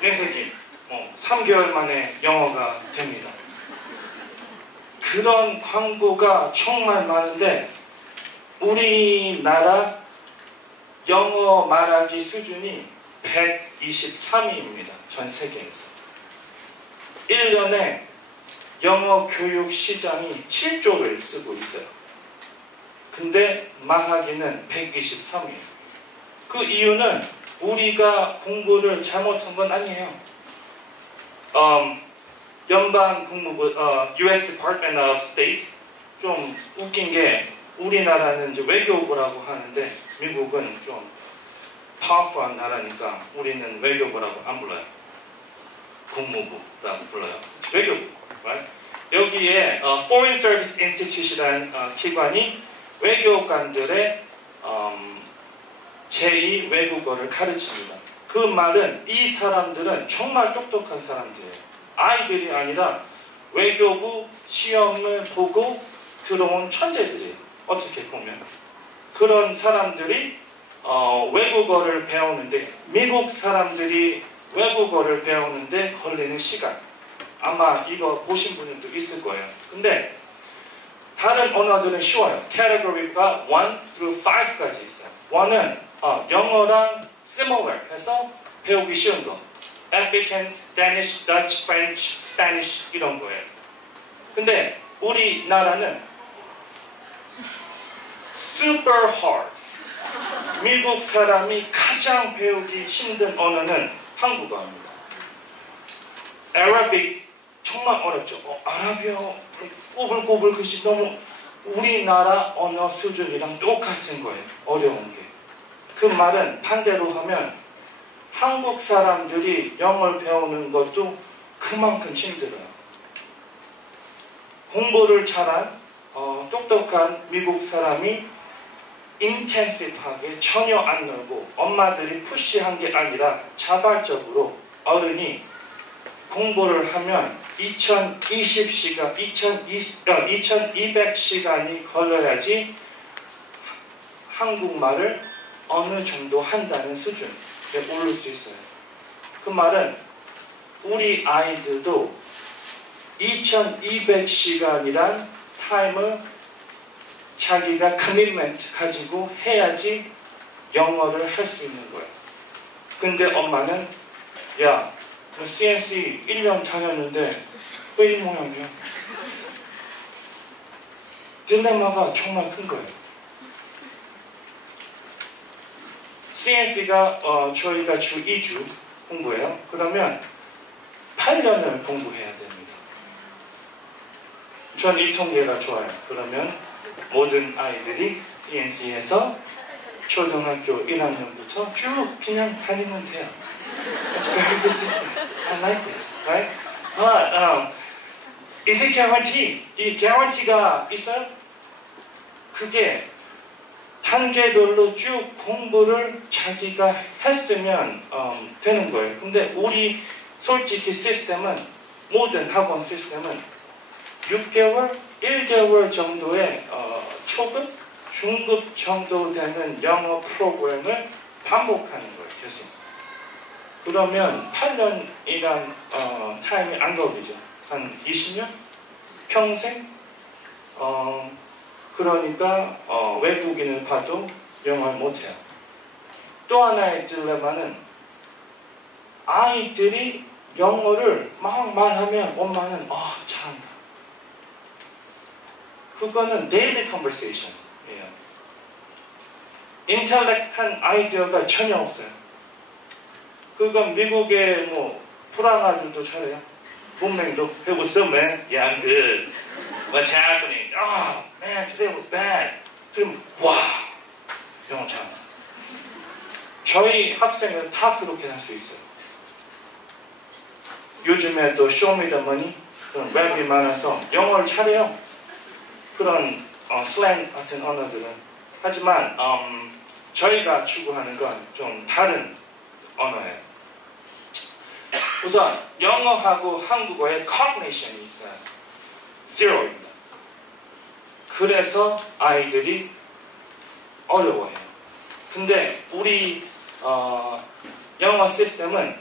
내세기 3개월 만에 영어가 됩니다. 그런 광고가 정말 많은데 우리나라 영어 말하기 수준이 123위입니다. 전 세계에서. 1년에 영어 교육 시장이 7조를 쓰고 있어요. 근데 말하기는 123위예요. 그 이유는 우리가 공부를 잘못한 건 아니에요. 연방 국무부, US Department of State 좀 웃긴 게 우리나라는 이제 외교부라고 하는데 미국은 좀 파워풀한 나라니까 우리는 외교부라고 안 불러요. 국무부라고 불러요. 외교부. Right? 여기에 Foreign Service Institute이라는 기관이 외교관들의 제2 외국어를 가르칩니다. 그 말은 이 사람들은 정말 똑똑한 사람들이에요. 아이들이 아니라 외교부 시험을 보고 들어온 천재들이에요. 어떻게 보면 그런 사람들이 외국어를 배우는데 미국 사람들이 외국어를 배우는데 걸리는 시간 아마 이거 보신 분들도 있을 거예요. 근데 다른 언어들은 쉬워요. 캐테고리가 1 through 5까지 있어요. 1은 영어랑 similar 해서 배우기 쉬운 거. Afrikaans, Danish, Dutch, French, Spanish 이런 거예요. 근데 우리나라는 super hard. 미국 사람이 가장 배우기 힘든 언어는 한국어입니다. Arabic 정말 어렵죠. 아라비아 꼬불꼬불 글씨 너무 우리나라 언어 수준이랑 똑같은 거예요. 어려운 게. 그 말은 반대로 하면 한국 사람들이 영어를 배우는 것도 그만큼 힘들어요. 공부를 잘한 똑똑한 미국 사람이 인텐시브하게 전혀 안 놀고 엄마들이 푸시한 게 아니라 자발적으로 어른이 공부를 하면 2200시간이 걸려야지 한국말을 어느 정도 한다는 수준에 오를 수 있어요. 그 말은 우리 아이들도 2200시간이란 타임을 자기가 커미트먼트 가지고 해야지 영어를 할 수 있는 거예요. 근데 엄마는 야, 너 CNC 1년 다녔는데 왜 이 모양이야? 딜레마가 정말 큰 거예요. CNC가 저희가 주 2주 공부해요. 그러면 8년을 공부해야 됩니다. 전 이 통계가 좋아요. 그러면 모든 아이들이 CNC에서 초등학교 1학년부터 쭉 그냥 다니면 돼요. It's very good system. I like it, right? But is it guarantee? 이 guarantee가 있어요? 그게 단계별로 쭉 공부를 자기가 했으면 되는 거예요. 근데 우리 솔직히 시스템은 모든 학원 시스템은 6개월, 1개월 정도의 초급, 중급 정도 되는 영어 프로그램을 반복하는 거예요. 계속. 그러면 8년이란 타임이 안 걸리죠. 한 20년? 평생? 그러니까 외국인을 봐도 영어를 못해요. 또 하나의 딜레마는 아이들이 영어를 막 말하면 엄마는 잘한다. 그거는 daily conversation이에요. 인텔렉트한 아이디어가 전혀 없어요. 그건 미국의 뭐 프랑아들도 잘해요. 문맹도 Hey, what's up, man? Yeah, I'm good. What's happening? Oh, man, today was bad. 그럼 와, 영어 잘한다. 저희 학생은 다 그렇게 할 수 있어요. 요즘에 또 쇼미더머니 그런 랩이 많아서 영어를 잘해요. 그런 슬랭 같은 언어들은. 하지만 저희가 추구하는 건 좀 다른 언어예요. 우선 영어하고 한국어의 cognition이 있어요. zero입니다. 그래서 아이들이 어려워해요. 근데 우리 영어 시스템은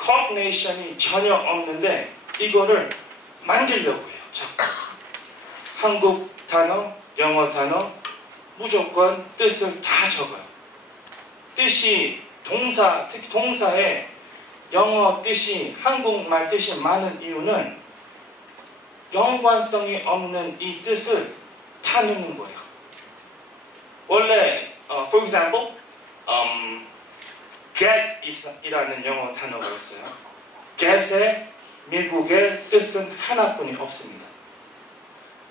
cognition이 전혀 없는데 이거를 만들려고 해요. 자꾸. 한국 단어, 영어 단어 무조건 뜻을 다 적어요. 뜻이 동사, 특히 동사에 영어 뜻이 한국말 뜻이 많은 이유는 연관성이 없는 이 뜻을 다 넣는 거예요. 원래 for example get 이라는 영어 단어가 있어요. get의 미국의 뜻은 하나뿐이 없습니다.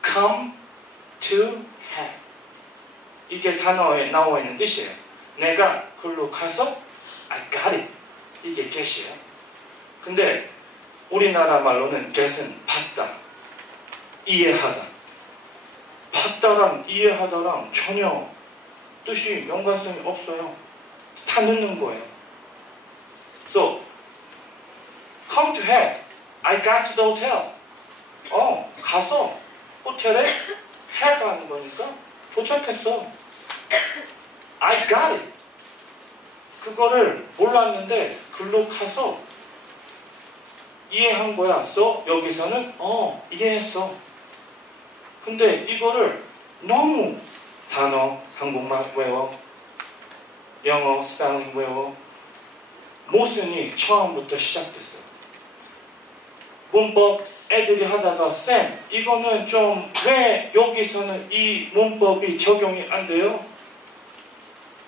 come to have 이게 단어에 나와 있는 뜻이에요. 내가 글로 가서 I got it 이게 get이에요. 근데 우리나라 말로는 get은 봤다, 이해하다. 봤다랑 이해하다랑 전혀 뜻이 연관성이 없어요. 다 넣는 거예요. So, come to have. I got to the hotel. 가서 호텔에 have 하는 거니까 도착했어. I got it. 그거를 몰랐는데 글로 가서 이해한 거야. So, 여기서는 이해했어. 근데 이거를 너무 단어 한국말 외워, 영어 스펠링 외워, 모순이 처음부터 시작됐어요. 문법 애들이 하다가 쌤 이거는 좀 왜 여기서는 이 문법이 적용이 안 돼요?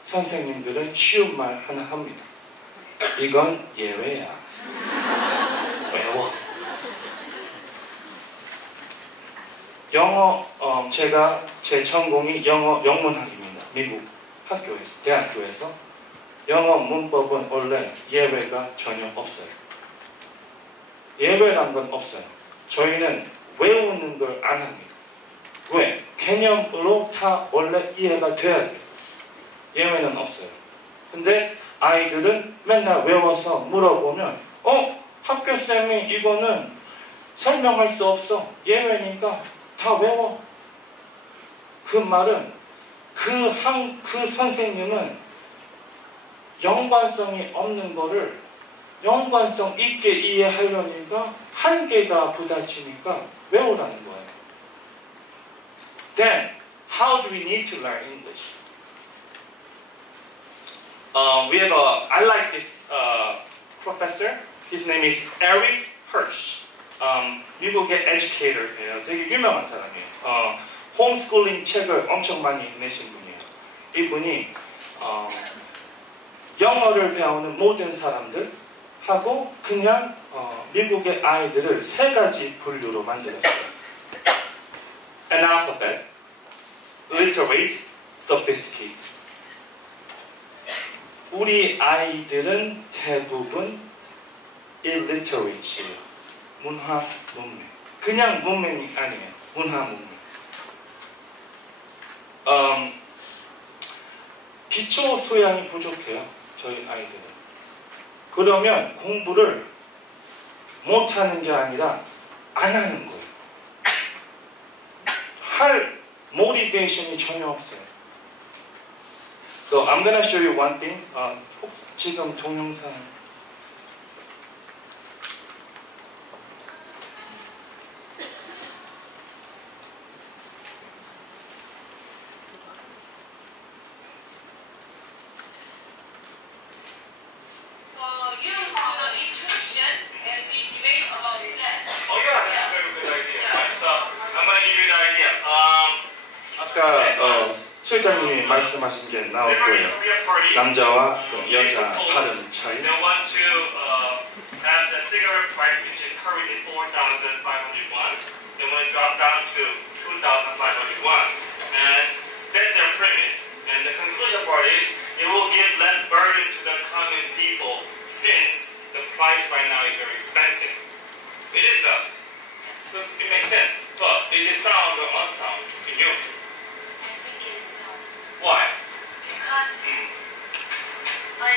선생님들은 쉬운 말 하나 합니다. 이건 예외야. 외워. 영어 제가 제 전공이 영어 영문학입니다. 미국 학교에서 대학교에서 영어 문법은 원래 예외가 전혀 없어요. 예외란 건 없어요. 저희는 외우는 걸 안 합니다. 왜? 개념으로 다 원래 이해가 돼야 돼요. 예외는 없어요. 근데 아이들은 맨날 외워서 물어보면 학교쌤이 이거는 설명할 수 없어. 예외니까 다 외워. 그 말은 그 선생님은 연관성이 없는 거를 연관성 있게 이해하려니까 한계가 부딪히니까 외우라는 거예요. Then, how do we need to learn English? I like this professor. His name is Eric Hirsch. 미국의 educator예요. 되게 유명한 사람이에요. 홈스쿨링 책을 엄청 많이 내신 분이에요. 이분이 영어를 배우는 모든 사람들 하고 그냥 미국의 아이들을 세 가지 분류로 만들었어요. Analphabet, Illiterate, Sophisticated. 우리 아이들은 대부분 illiterate이에요. 문화 문맹. 그냥 문맹이 아니에요. 문화 문맹. 기초 소양이 부족해요. 저희 아이들은. 그러면 공부를 못하는 게 아니라 안 하는 거예요. 할 모티베이션이 전혀 없어요. So I'm gonna show you one thing. 지금 동영상 아까 실장님이 말씀하신 게 나올 거예요. 남자와 여자 하는 차이. They want to have the cigarette price which is currently 4,500 won. They want to drop down to 2,500 won. And that's their premise. And the conclusion part is it will give less burden to the common people since the price right now is very expensive. So it makes sense. But is it sound or unsound in you? I think it is sound. Why? Because by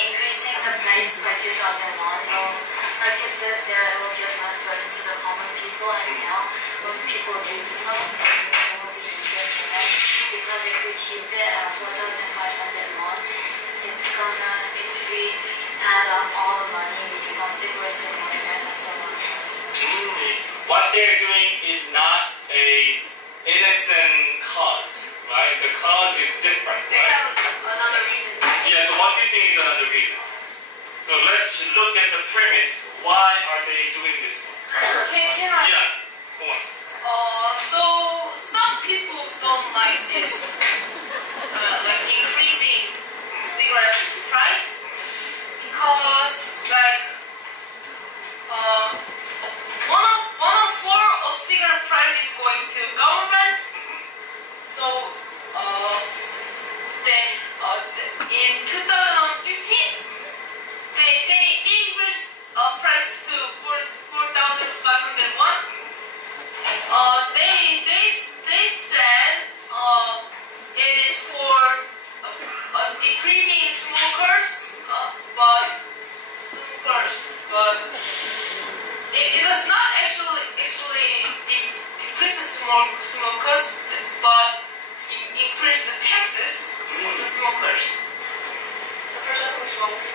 increasing the price by 2001, like it says there, it will give less burden to the common people, and now most people do smoke, and it will be easier for them. Because if we keep it at 4,501, it's gonna, if we add up all the money we use on cigarettes and internet, that's a lot of money. What they're doing is not a innocent cause, right? The cause is different, They right? have another reason. Yeah, so what do you think is another reason? So let's look at the premise. Why are they doing this? Can I? Yeah, come on. So some people don't like this, like increasing cigarettes price, because like one of four of cigarette price is going to government. So in 2015 they increased price to 4,501. They said it is for decreasing smokers, but it does not actually decrease smokers, but increase the taxes of the smokers. The person who smokes,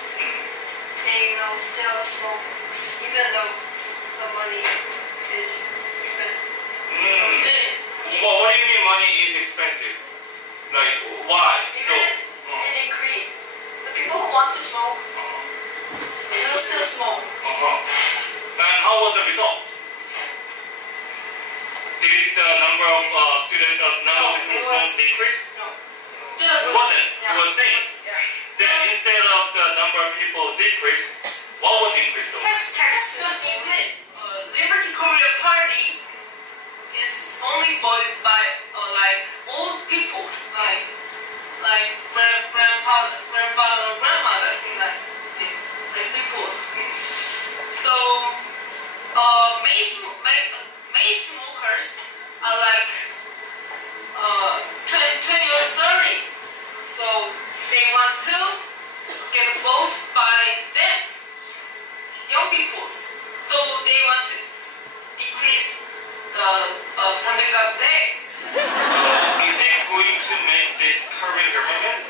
they will still smoke, even though the money is expensive. Well, what do you mean money is expensive? Like, why? Even if it increased, the people who want to smoke will still smoke. And how was the result? Did the number of students, number of people smoke decrease? No. It wasn't. It was same. Then instead of the number of people decrease, what was increased though? Tax just increased. Liberty Korea Party is only voted by like old people, like grandfather, grandmother, like peoples. So main smokers are like 20 or 30s. So they want to get a vote by them, young peoples. So they want to decrease the 담배값 rate. Is it going to make this current government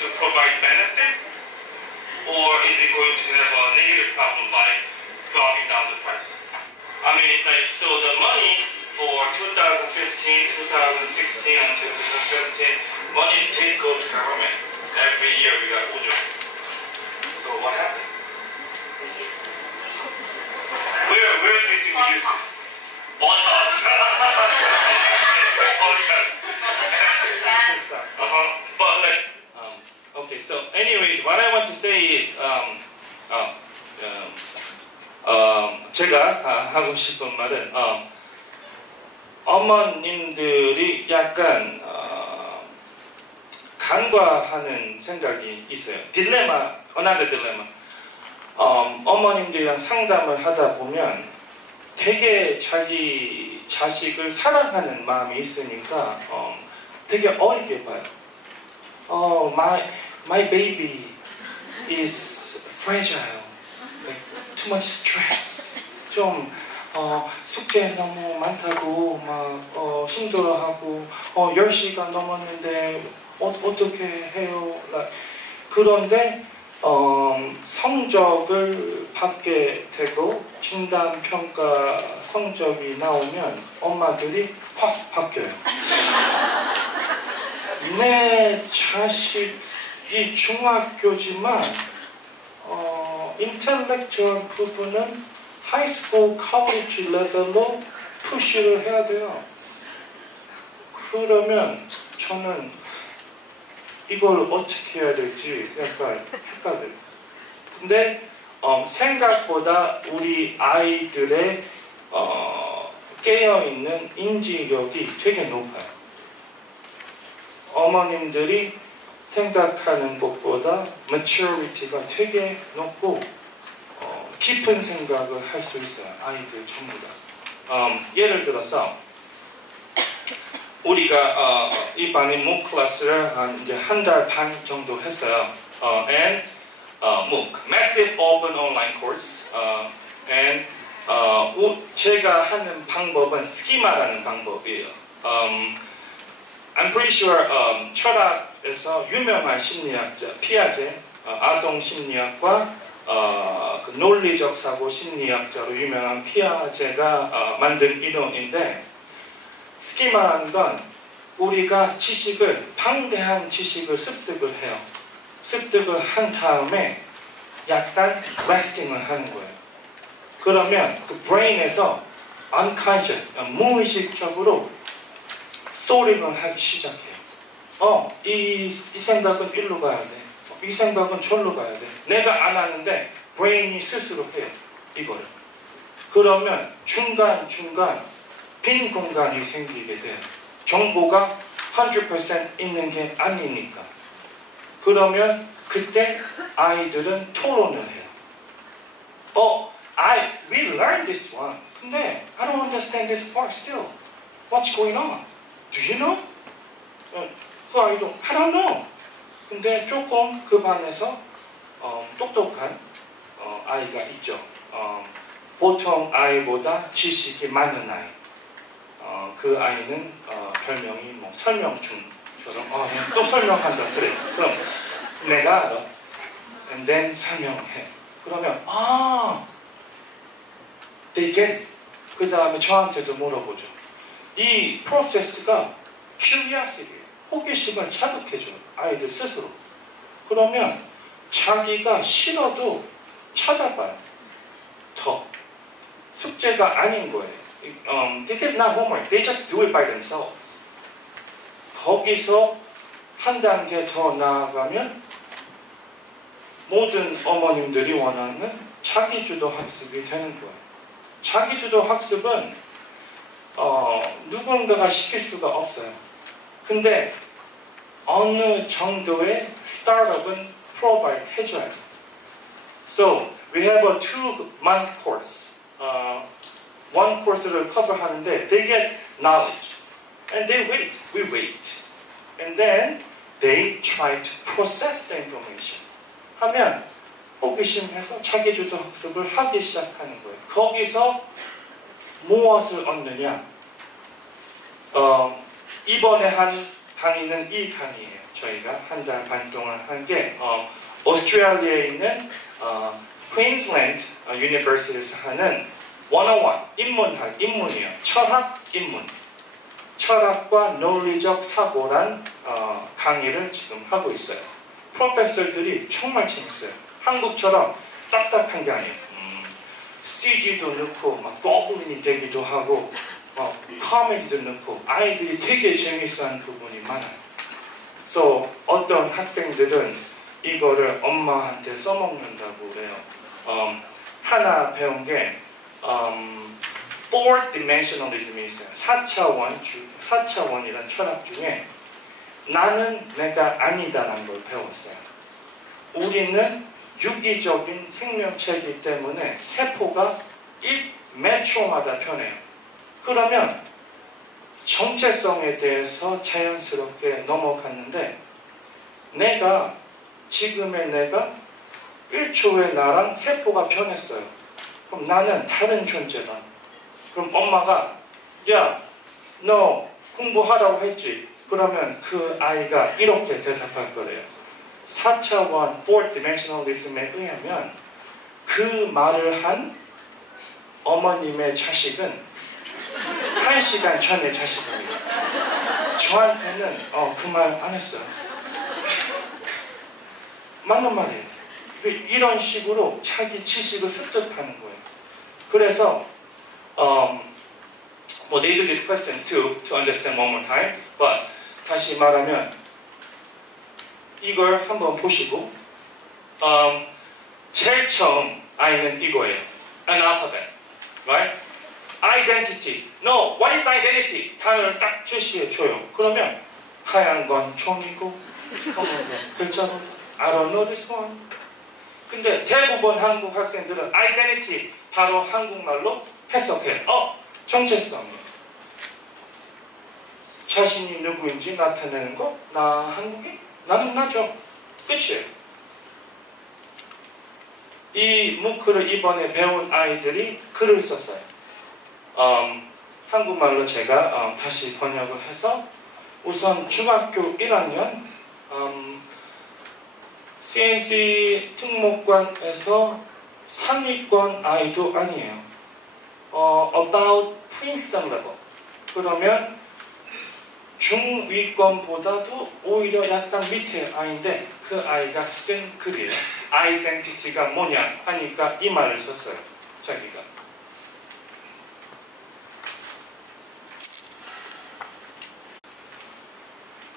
to provide benefit, or is it going to have a negative problem by dropping down the price? I mean, like, so the money for 2015, 2016, and 2017, money did go to government. Every year we got 우주. So what happened? We use this. Where do you think we use this? Botox. But like, okay. So, anyways, what I want to say is, 제가 하고 싶은 말은 어머님들이 약간 간과하는 생각이 있어요. 딜레마, another 딜레마. 어머님들이랑 상담을 하다 보면 되게 자기 자식을 사랑하는 마음이 있으니까 되게 어리게 봐요. My baby is fragile. Like, too much stress. 좀 숙제 너무 많다고 막 힘들어하고 10시간 넘었는데 어떻게 해요? Like, 그런데 성적을 받게 되고 진단평가 성적이 나오면 엄마들이 확 바뀌어요. 내 자식이 중학교지만 인텔렉츄얼 부분은 하이스쿨, college 레벨로 푸시를 해야 돼요. 그러면 저는 이걸 어떻게 해야 될지 약간 헷갈려요. 근데 생각보다 우리 아이들의 깨어있는 인지력이 되게 높아요. 어머님들이 생각하는 것보다 maturity가 되게 높고 깊은 생각을 할 수 있어요. 아이들 전부 다. 예를 들어서 우리가 이 반의 MOOC 클래스를 한 달 반 정도 했어요. And MOOC, Massive Open Online Course. And 제가 하는 방법은 스키마라는 방법이에요. I'm pretty sure 철학에서 유명한 심리학자 피아제, 아동 심리학과 그 논리적 사고 심리학자로 유명한 피아제가 만든 이론인데, 스키마라는 건 우리가 지식을, 방대한 지식을 습득을 해요. 습득을 한 다음에 약간 레스팅을 하는 거예요. 그러면 그 브레인에서 unconscious, 무의식적으로 소링을 하기 시작해요. 이 생각은 일로 가야 돼. 이 생각은 절로 가야 돼. 내가 안 하는데 브레인이 스스로 해요. 이거를. 그러면 중간중간 빈 공간이 생기게 돼요. 정보가 100% 있는 게 아니니까. 그러면 그때 아이들은 토론을 해요. We learned this one. 근데 I don't understand this part still. What's going on? Do you know? 그 아이도 I don't know. 근데 조금 그 반에서 똑똑한 아이가 있죠. 보통 아이보다 지식이 많은 아이. 그 아이는 별명이 뭐 설명충처럼 또 설명한다. 그래. 그럼 내가 알아. And then 설명해. 그러면 they get it. 그 다음에 저한테도 물어보죠. 이 프로세스가 curiosity, 호기심을 자극해줘요. 아이들 스스로. 그러면 자기가 싫어도 찾아봐요. 더. 숙제가 아닌 거예요. This is not homework. They just do it by themselves. 거기서 한 단계 더 나아가면 모든 어머님들이 원하는 자기주도 학습이 되는 거예요. 자기주도 학습은 누군가가 시킬 수가 없어요. 근데 어느 정도의 스타트업은 프로바이드 해줘야 돼요. So, we have a 2-month course. one course를 커버하는데 they get knowledge. And they wait. We wait. And then they try to process the information. 하면 호기심해서 자기주도 학습을 하기 시작하는 거예요. 거기서 무엇을 얻느냐? 이번에 한 강의는 이 강의예요. 저희가 한 달 반 동안 한 게 오스트레일리아에 있는 퀸즐랜드 유니버시티에서 하는 101 인문이에요. 철학 인문. 철학과 논리적 사고란 강의를 지금 하고 있어요. 프로페서들이 정말 재밌어요. 한국처럼 딱딱한 게 아니에요. CG도 넣고 막 고블린이 되기도 하고 코미디도 넣고 아이들이 되게 재밌어하는 부분이 많아요. So 어떤 학생들은 이거를 엄마한테 써먹는다고 그래요. 하나 배운 게 4dimensionalism이 있어요. 4차원이란 철학 중에 나는 내가 아니다라는 걸 배웠어요. 우리는 유기적인 생명체이기 때문에 세포가 매 초마다 변해요. 그러면 정체성에 대해서 자연스럽게 넘어갔는데 지금의 내가 1초에 나랑 세포가 변했어요. 그럼 나는 다른 존재다. 그럼 엄마가 야, 너 공부하라고 했지? 그러면 그 아이가 이렇게 대답할 거래요. 4차원 4dimensionalism에 의하면 그 말을 한 어머님의 자식은 1시간 전에 자식입니다. 저한테는 그 말 안 했어요. 맞는 말이에요. 이런 식으로 자기 지식을 습득하는 거예요. 그래서 they do these questions too to understand one more time. But 다시 말하면 이걸 한번 보시고 제일 처음 아이는 이거예요. An alphabet, right? Identity. No, what is identity? 단어를 딱 제시해줘요. 그러면 하얀 건 종이고 검은 건 글자로 I don't know this one. 근데 대부분 한국 학생들은 identity 바로 한국말로 해석해요. 정체성이에요. 자신이 누구인지 나타내는 거? 나 한국인? 나는 나죠. 끝이에요. 이 무크를 이번에 배운 아이들이 글을 썼어요. 한국말로 제가 다시 번역을 해서 우선 중학교 1학년 CNC 특목관에서 상위권 아이도 아니에요. About Princeton level. 그러면 중위권보다도 오히려 약간 밑에 아이인데 그 아이가 쓴 글이에요. 아이덴티티가 뭐냐 하니까 이 말을 썼어요. 자기가.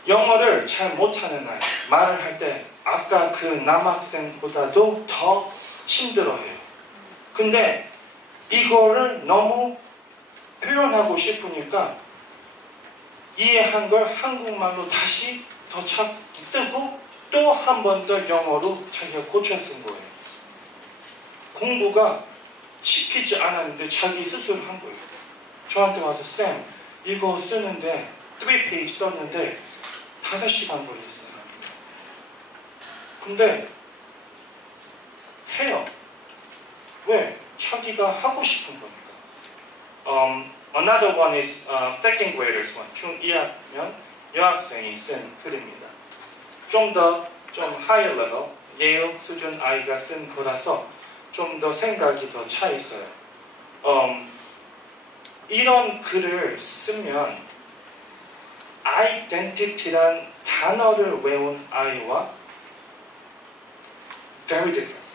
영어를 잘 못하는 아이, 말을 할 때 아까 그 남학생보다도 더 힘들어해요. 근데 이거를 너무 표현하고 싶으니까 이해한 걸 한국말로 다시 더 쓰고 또 한 번 더 영어로 자기가 고쳐 쓴 거예요. 공부가 시키지 않았는데 자기 스스로 한 거예요. 저한테 와서 쌤 이거 쓰는데 3페이지 썼는데 5시간 걸렸어요. 근데 해요. 왜? 자기가 하고 싶은 거니까. Another one is second graders one. 중2학년 여학생이 쓴 글입니다. 좀 higher level, 예요 수준 아이가 쓴 거라서 좀 더 생각이 더 차 있어요. 이런 글을 쓰면 identity란 단어를 외운 아이와 very different.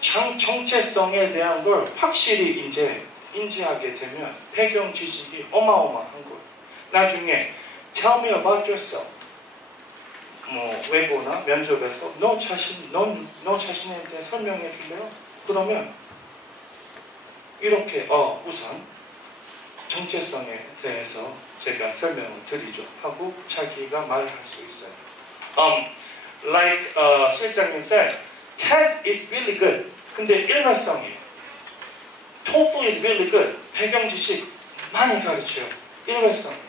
정체성에 대한 걸 확실히 이제 인지하게 되면 배경 지식이 어마어마한 거예요. 나중에 tell me about yourself. 외고나 면접에서 너 자신에 대해 설명해 줄래요? 그러면 이렇게 우선 정체성에 대해서 제가 설명을 드리죠 하고 자기가 말할 수 있어요. Like 실장님 said, TED is really good. 근데 일관성이에요. TOEFL is really good. 배경 지식 많이 가르쳐요. 일관성이에요.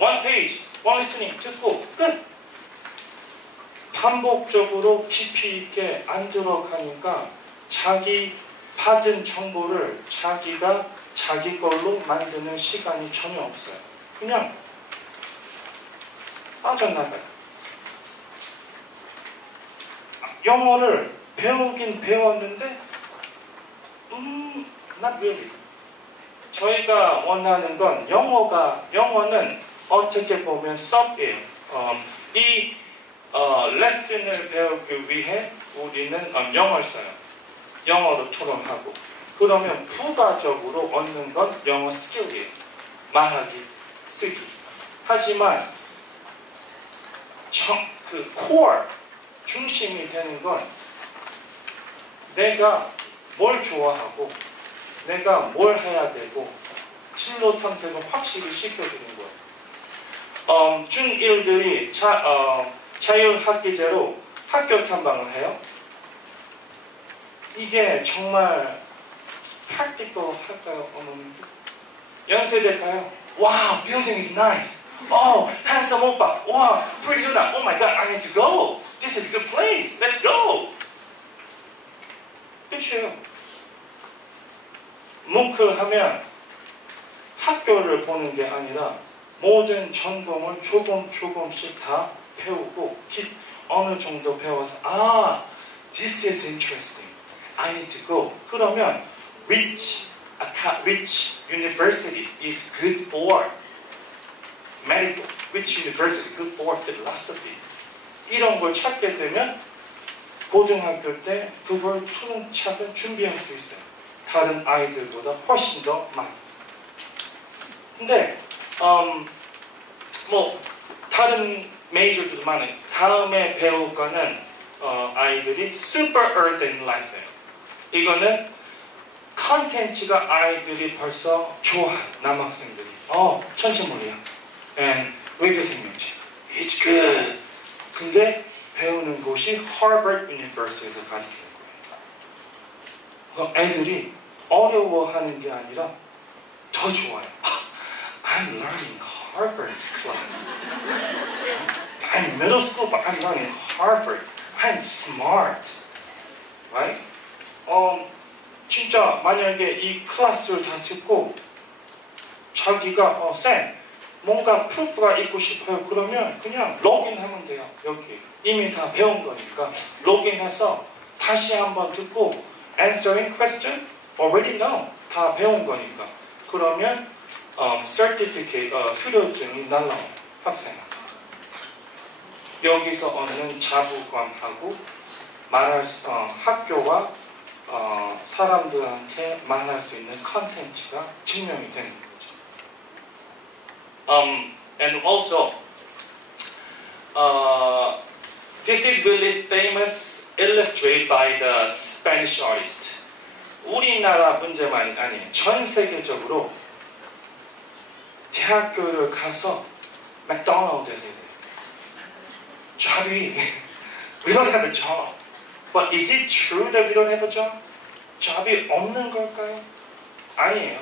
One page, one listening, 듣고 끝. 반복적으로 깊이 있게 안 들어가니까 자기 받은 정보를 자기가 자기 걸로 만드는 시간이 전혀 없어요. 그냥 빠져나가요. 영어를 배우긴 배웠는데 not really. 저희가 원하는 건 영어는 어떻게 보면 sub이에요. 이 레슨을 배우기 위해 우리는 영어를 써요. 영어로 토론하고 그러면 부가적으로 얻는 건 영어 스킬이에요. 말하기, 쓰기. 하지만 그 core, 중심이 되는 건 내가 뭘 좋아하고 내가 뭘 해야 되고 진로 탐색을 확실히 시켜주는 거예요. 중1들이 자율학기제로 학교 탐방을 해요. 이게 정말 practical 할까요? 어머님들? 연세대가요? Wow, building is nice. Oh, handsome 오빠. Wow, pretty 누나. Oh my god, I need to go. This is a good place. Let's go. 끝이에요. 뭉크 하면 학교를 보는 게 아니라 모든 전공을 조금씩 다 배우고 어느 정도 배워서 this is interesting. I need to go. 그러면 which university is good for medical? Which university is good for philosophy? 이런 걸 찾게 되면 고등학교 때 그걸 차근차근 준비할 수 있어요. 다른 아이들보다 훨씬 더 많이. 근데 다른 메이저도 많아요. 다음에 배울 거는 아이들이 Super Earth in Life예요. 이거는 컨텐츠가 아이들이 벌써 좋아해요. 남학생들이. 천체물리학 and 외계생명체. It's good. 근데 배우는 곳이 곳이 하버드 유니버시티에서 가르치는 거예요. 그럼 애들이 어려워하는 게 아니라 더 좋아요. I'm learning Harvard class. I'm middle school, but I'm learning Harvard. I'm smart. Right? 진짜 만약에 이 클래스를 다 듣고 자기가 쌤 뭔가 프루프가 있고 싶어요. 그러면 그냥 로그인하면 돼요. 여기 이미 다 배운 거니까 로그인해서 다시 한번 듣고 answering question already know 다 배운 거니까 그러면 certificate 휴료증이 날라와요. 학생 여기서 얻는 자부감하고 말할 학교와 사람들한테 말할 수 있는 컨텐츠가 증명이 되는 거죠. And also, this is really famous, illustrated by the Spanish artist. 우리나라 문제만이 아니에요. 전 세계적으로 대학교를 가서 맥도날드에서 일해요. job이 we don't have a job. But is it true that we don't have a job? job이 없는 걸까요? 아니에요.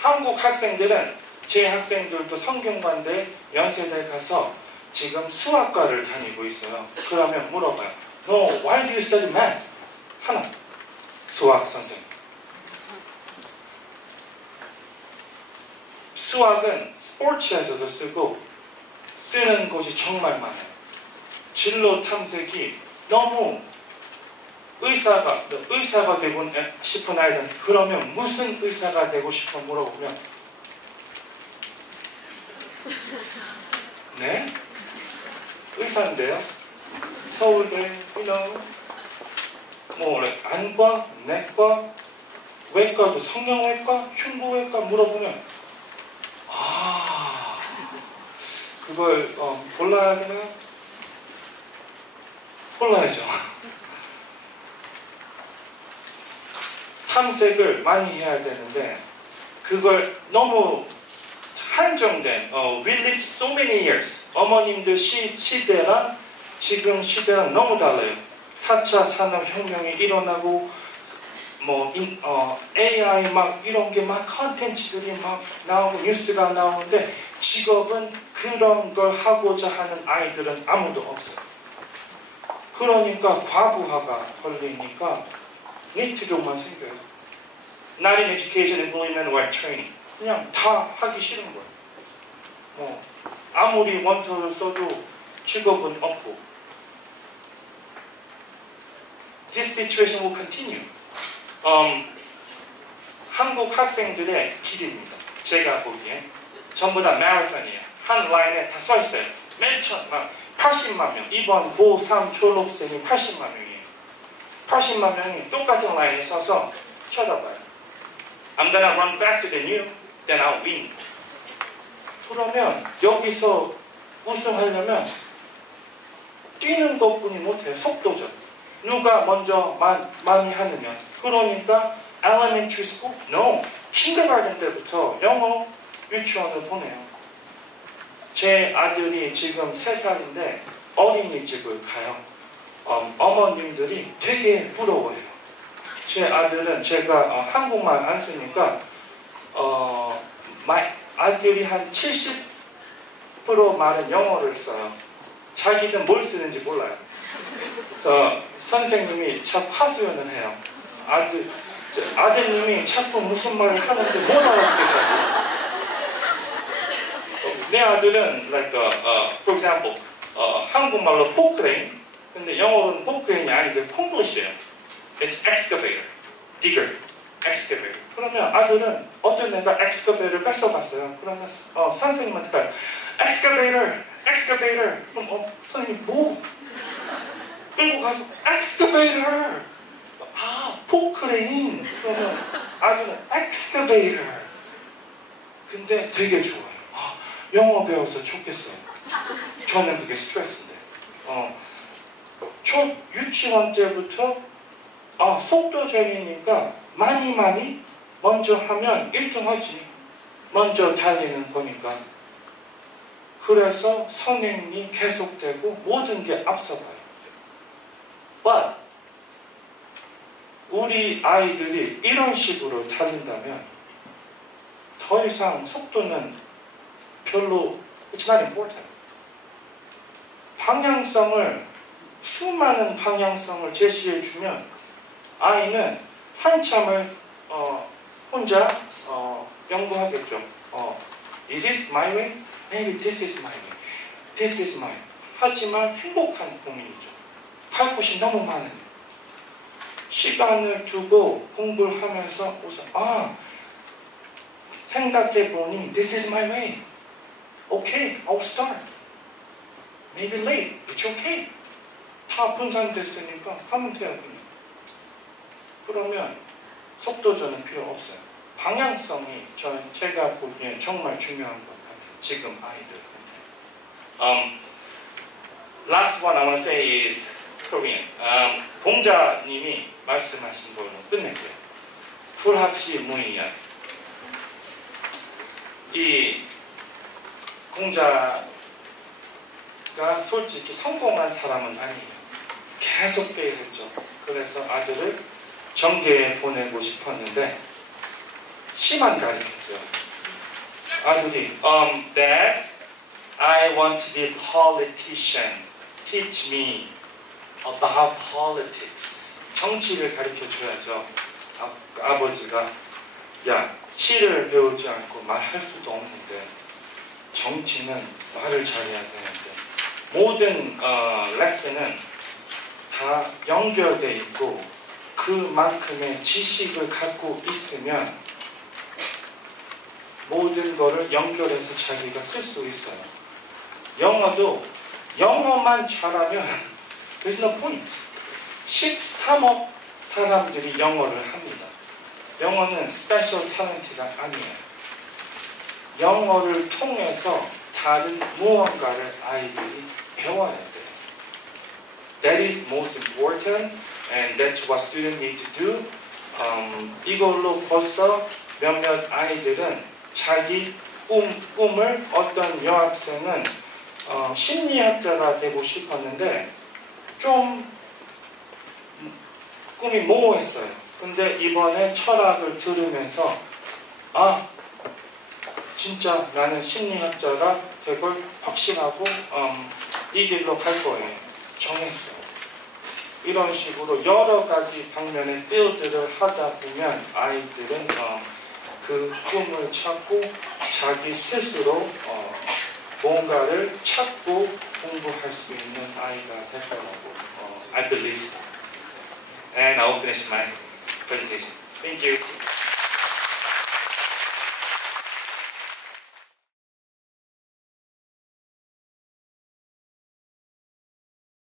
한국 학생들은 제 학생들도 성균관대 연세대 가서 지금 수학과를 다니고 있어요. 그러면 물어봐요. No, why do you study math? 하나, 수학 선생님. 수학은 스포츠에서도 쓰고 쓰는 곳이 정말 많아요. 진로 탐색이 너무 의사가 되고 싶은 아이들은 그러면 무슨 의사가 되고 싶어 물어보면 네? 의사인데요? 서울대, 뭐 안과, 내과, 외과도 성형외과, 흉부외과 물어보면 그걸 골라야 되나요? 골라야죠. 탐색을 많이 해야 되는데 그걸 너무 한정된 we live so many years 어머님들 시대랑 지금 시대랑 너무 달라요. 4차 산업혁명이 일어나고 뭐 AI 막 이런 게 막 컨텐츠들이 막 나오고 뉴스가 나오는데 직업은 그런 걸 하고자 하는 아이들은 아무도 없어요. 그러니까 과부하가 걸리니까 니트족만 생겨요. Not in education, employment, or training. 그냥 다 하기 싫은 거예요. 아무리 원서를 써도 직업은 없고. This situation will continue. 한국 학생들의 길입니다. 제가 보기엔 전부 다 마라톤이에요. 한 라인에 다 서 있어요. 맨 처음 막 80만 명. 이번 고3 졸업생이 80만 명이에요. 80만 명이 똑같은 라인에 서서 쳐다봐요. I'm gonna run faster than you, then I'll win. 그러면 여기서 우승하려면 뛰는 것뿐이 못해요. 속도죠. 누가 먼저 많이 하느냐. 그러니까 elementary school? No. kindergarten 때부터 영어 유치원을 보내요. 제 아들이 지금 3살인데 어린이집을 가요. 어머님들이 되게 부러워해요. 제 아들은 제가 한국말 안 쓰니까 아들이 한 70% 말은 영어를 써요. 자기는 뭘 쓰는지 몰라요. 그래서 선생님이 자꾸 하소연을 해요. 아드님이 자꾸 무슨 말을 하는데 못 알아듣겠다고. 내 아들은 for example 한국말로 포크레인 근데 영어로는 포크레인이 아니고 콩글리시예요. It's excavator, digger, excavator. 그러면 아들은 어떤 애가 excavator를 뺏어갔어요. 그러면 선생님한테 가요. excavator, excavator. 그럼 선생님 뭐? 끌고 가서 excavator. 포크레인. 그러면 아들은 excavator. 근데 되게 좋아요. 영어 배워서 좋겠어요. 저는 그게 스트레스인데. 유치원 때부터 속도적이니까 많이 먼저 하면 1등 하지. 먼저 달리는 거니까. 그래서 선행이 계속되고 모든 게 앞서가요. But 우리 아이들이 이런 식으로 달린다면 더 이상 속도는 별로 It's not important. 방향성을 수많은 방향성을 제시해주면 아이는 한참을 혼자 연구하겠죠. Is this my way? Maybe this is my way. This is my way. 하지만 행복한 고민이죠. 갈 곳이 너무 많으니 시간을 두고 공부를 하면서 우선 생각해보니 This is my way. Okay, I'll start. Maybe late. It's okay. 다 분산됐으니까 하면 돼요. 그냥. 그러면 속도전은 필요 없어요. 방향성이 제가 보기엔 정말 중요한 것 같아요. 지금 아이들. Last one I want to say is Korean. 봉자님이 말씀하신 걸로 끝낼게요. 불학시무이한. 이 공자가 솔직히 성공한 사람은 아니에요. 계속 페일했죠. 그래서 아들을 정계에 보내고 싶었는데 시만 가르쳤죠. 아들이 Dad, I want to be a politician. Teach me about politics. 정치를 가르쳐줘야죠. 아버지가 야, 시를 배우지 않고 말할 수도 없는데 정치는 말을 잘해야 되는데 모든 레슨은 다 연결되어 있고 그만큼의 지식을 갖고 있으면 모든 거를 연결해서 자기가 쓸 수 있어요. 영어도 영어만 잘하면 there's no point. 13억 사람들이 영어를 합니다. 영어는 스페셜 탤런트가 아니에요. 영어를 통해서 다른 무언가를 아이들이 배워야 돼요. That is most important and that's what students need to do. 이걸로 벌써 몇몇 아이들은 자기 꿈을 어떤 여학생은 심리학자가 되고 싶었는데 좀 꿈이 모호했어요. 근데 이번에 철학을 들으면서 진짜 나는 심리학자가 될 걸 확신하고 이 길로 갈 거예요. 정했어요. 이런 식으로 여러 가지 방면의 필드를 하다 보면 아이들은 그 꿈을 찾고 자기 스스로 뭔가를 찾고 공부할 수 있는 아이가 될 거라고 I believe so. And I will finish my presentation. Thank you.